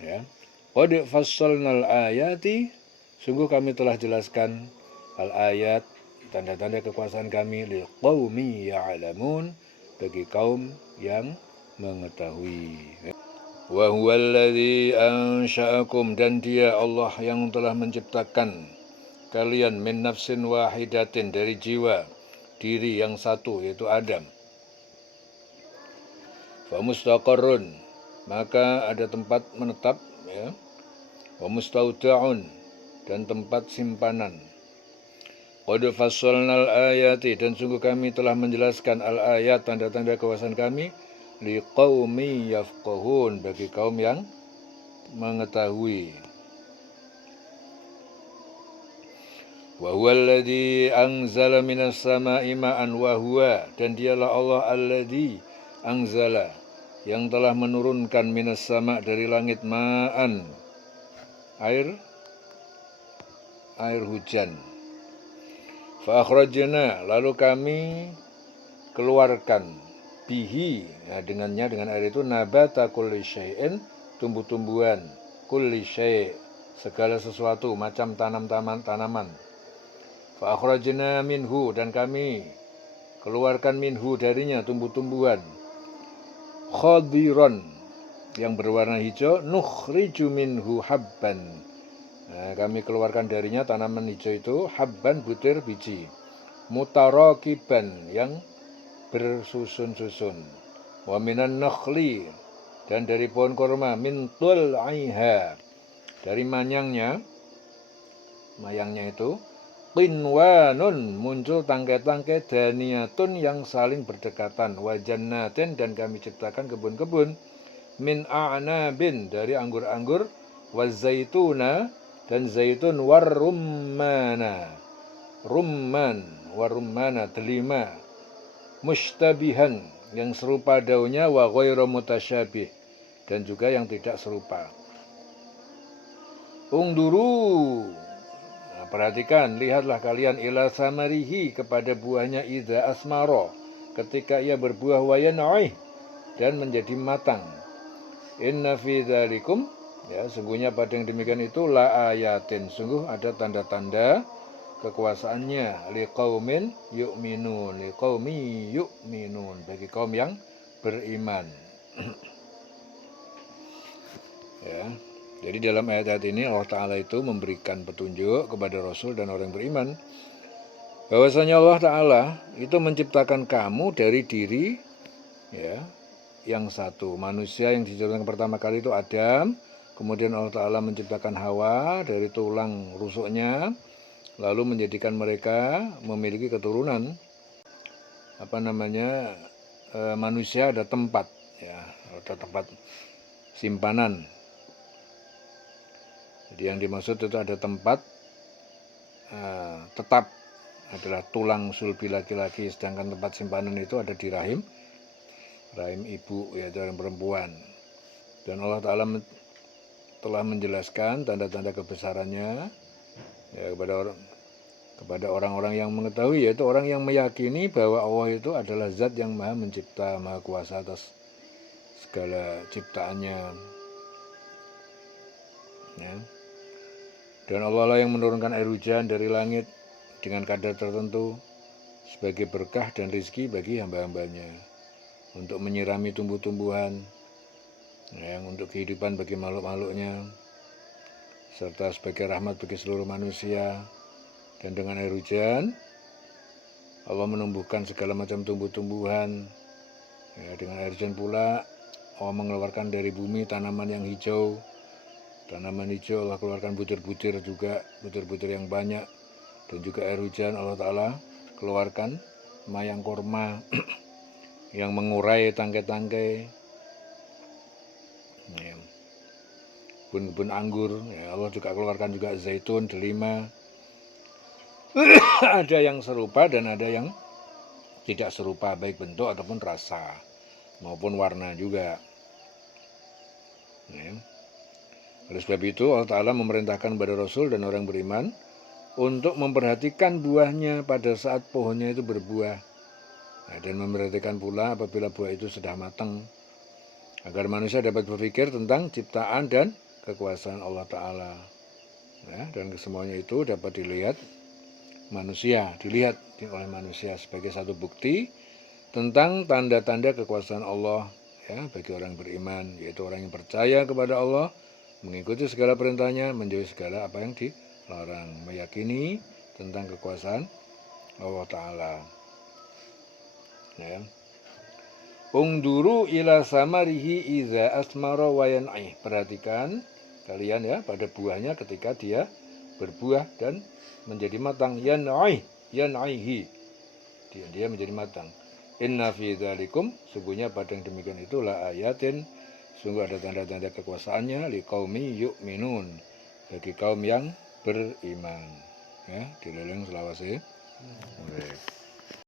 Ya, qad fassalnal ayati, sungguh kami telah jelaskan al-ayat, tanda-tanda kekuasaan kami, liqaumi ya'lamun, bagi kaum yang mengetahui. Wa huwallazi ansha'akum, dan dia Allah yang telah menciptakan kalian min nafsin wahidatin, dari jiwa diri yang satu, yaitu Adam. Fa mustaqarrun, maka ada tempat menetap, ya. Wa mustauda'un, dan tempat simpanan. Qad fassalnal ayati, dan sungguh kami telah menjelaskan al-ayat, tanda-tanda kekuasaan kami, liqaumi yafqahun, bagi kaum yang mengetahui. Wa huwa alladzi anzala minas sama'i ma'an wa huwa, dan dialah Allah alladzi anzala, yang telah menurunkan minas sama', dari langit, ma'an, air hujan. Fa akhrajna, lalu kami keluarkan, bihi, ya, dengannya, dengan air itu, nabata kulli syai'in, tumbuh-tumbuhan, kulli syai', segala sesuatu, macam tanaman. Fa akhrajna minhu, dan kami keluarkan minhu, darinya, tumbuh-tumbuhan, khadiran, yang berwarna hijau, nukhriju minhu habban. Nah, kami keluarkan darinya, tanaman hijau itu, habban, butir biji, mutarakiban, yang bersusun-susun. Wa minan nakhli, dan dari pohon korma, min tul'iha, dari mayangnya itu, qinwanun, muncul tangkai-tangkai, daniyatun, yang saling berdekatan, wa jannatin, dan kami ciptakan kebun-kebun, min a'nabin, dari anggur-anggur, wa zaituna, dan zaitun, warrummana, warrummana, delima, mushtabihan, yang serupa daunnya, wa ghairu mutasyabih, dan juga yang tidak serupa. Ungduru, nah, perhatikan, lihatlah kalian, ila samarihi, kepada buahnya, idza asmaro, ketika ia berbuah, wa yan'ih, dan menjadi matang. Inna fi dzalikum, ya, sungguhnya pada yang demikian itu, la ayatin, sungguh ada tanda-tanda kekuasaannya, liqaumin yu'minun, liqaumi yu'minun, bagi kaum yang beriman. Ya, jadi dalam ayat-ayat ini Allah Ta'ala itu memberikan petunjuk kepada Rasul dan orang yang beriman, bahwasanya Allah Ta'ala itu menciptakan kamu dari diri, ya, yang satu. Manusia yang diciptakan pertama kali itu Adam, kemudian Allah Ta'ala menciptakan Hawa dari tulang rusuknya, lalu menjadikan mereka memiliki keturunan, manusia ada tempat, ya, ada tempat simpanan. Jadi yang dimaksud itu ada tempat tetap, adalah tulang sulbi laki-laki, sedangkan tempat simpanan itu ada di rahim ibu, yaitu orang perempuan. Dan Allah Ta'ala telah menjelaskan tanda-tanda kebesarannya, ya, kepada orang-orang yang mengetahui, yaitu orang yang meyakini bahwa Allah itu adalah zat yang maha mencipta, maha kuasa atas segala ciptaannya, ya. Dan Allah lah yang menurunkan air hujan dari langit dengan kadar tertentu sebagai berkah dan rizki bagi hamba-hambanya, untuk menyirami tumbuh-tumbuhan, yang untuk kehidupan bagi makhluk-makhluknya, serta sebagai rahmat bagi seluruh manusia. Dan dengan air hujan Allah menumbuhkan segala macam tumbuh-tumbuhan, ya. Dengan air hujan pula Allah mengeluarkan dari bumi tanaman yang hijau. Tanaman hijau Allah keluarkan butir-butir juga, butir-butir yang banyak. Dan juga air hujan Allah Ta'ala keluarkan mayang korma yang mengurai tangkai-tangkai, ya. Kebun-kebun anggur, ya, Allah juga keluarkan juga zaitun, delima. Ada yang serupa dan ada yang tidak serupa, baik bentuk ataupun rasa maupun warna juga, ya. Oleh sebab itu Allah Ta'ala memerintahkan kepada Rasul dan orang beriman untuk memperhatikan buahnya pada saat pohonnya itu berbuah, nah, dan memperhatikan pula apabila buah itu sudah matang, agar manusia dapat berpikir tentang ciptaan dan kekuasaan Allah Ta'ala, ya. Dan kesemuanya itu dapat dilihat oleh manusia sebagai satu bukti tentang tanda-tanda kekuasaan Allah, ya, bagi orang beriman, yaitu orang yang percaya kepada Allah, mengikuti segala perintahnya, menjauhi segala apa yang larang, meyakini tentang kekuasaan Allah Ta'ala. Ya. Ungduru ila samarihi iza asmara wa yan'ih. Perhatikan kalian ya pada buahnya ketika dia berbuah dan menjadi matang. Yan'ihi. Dia menjadi matang. Inna fi dzalikum, sungguhnya pada yang demikian itu la ayatin, sungguh ada tanda-tanda kekuasaannya liqaumi yu'minun, bagi kaum yang beriman. Ya, dililing selawase.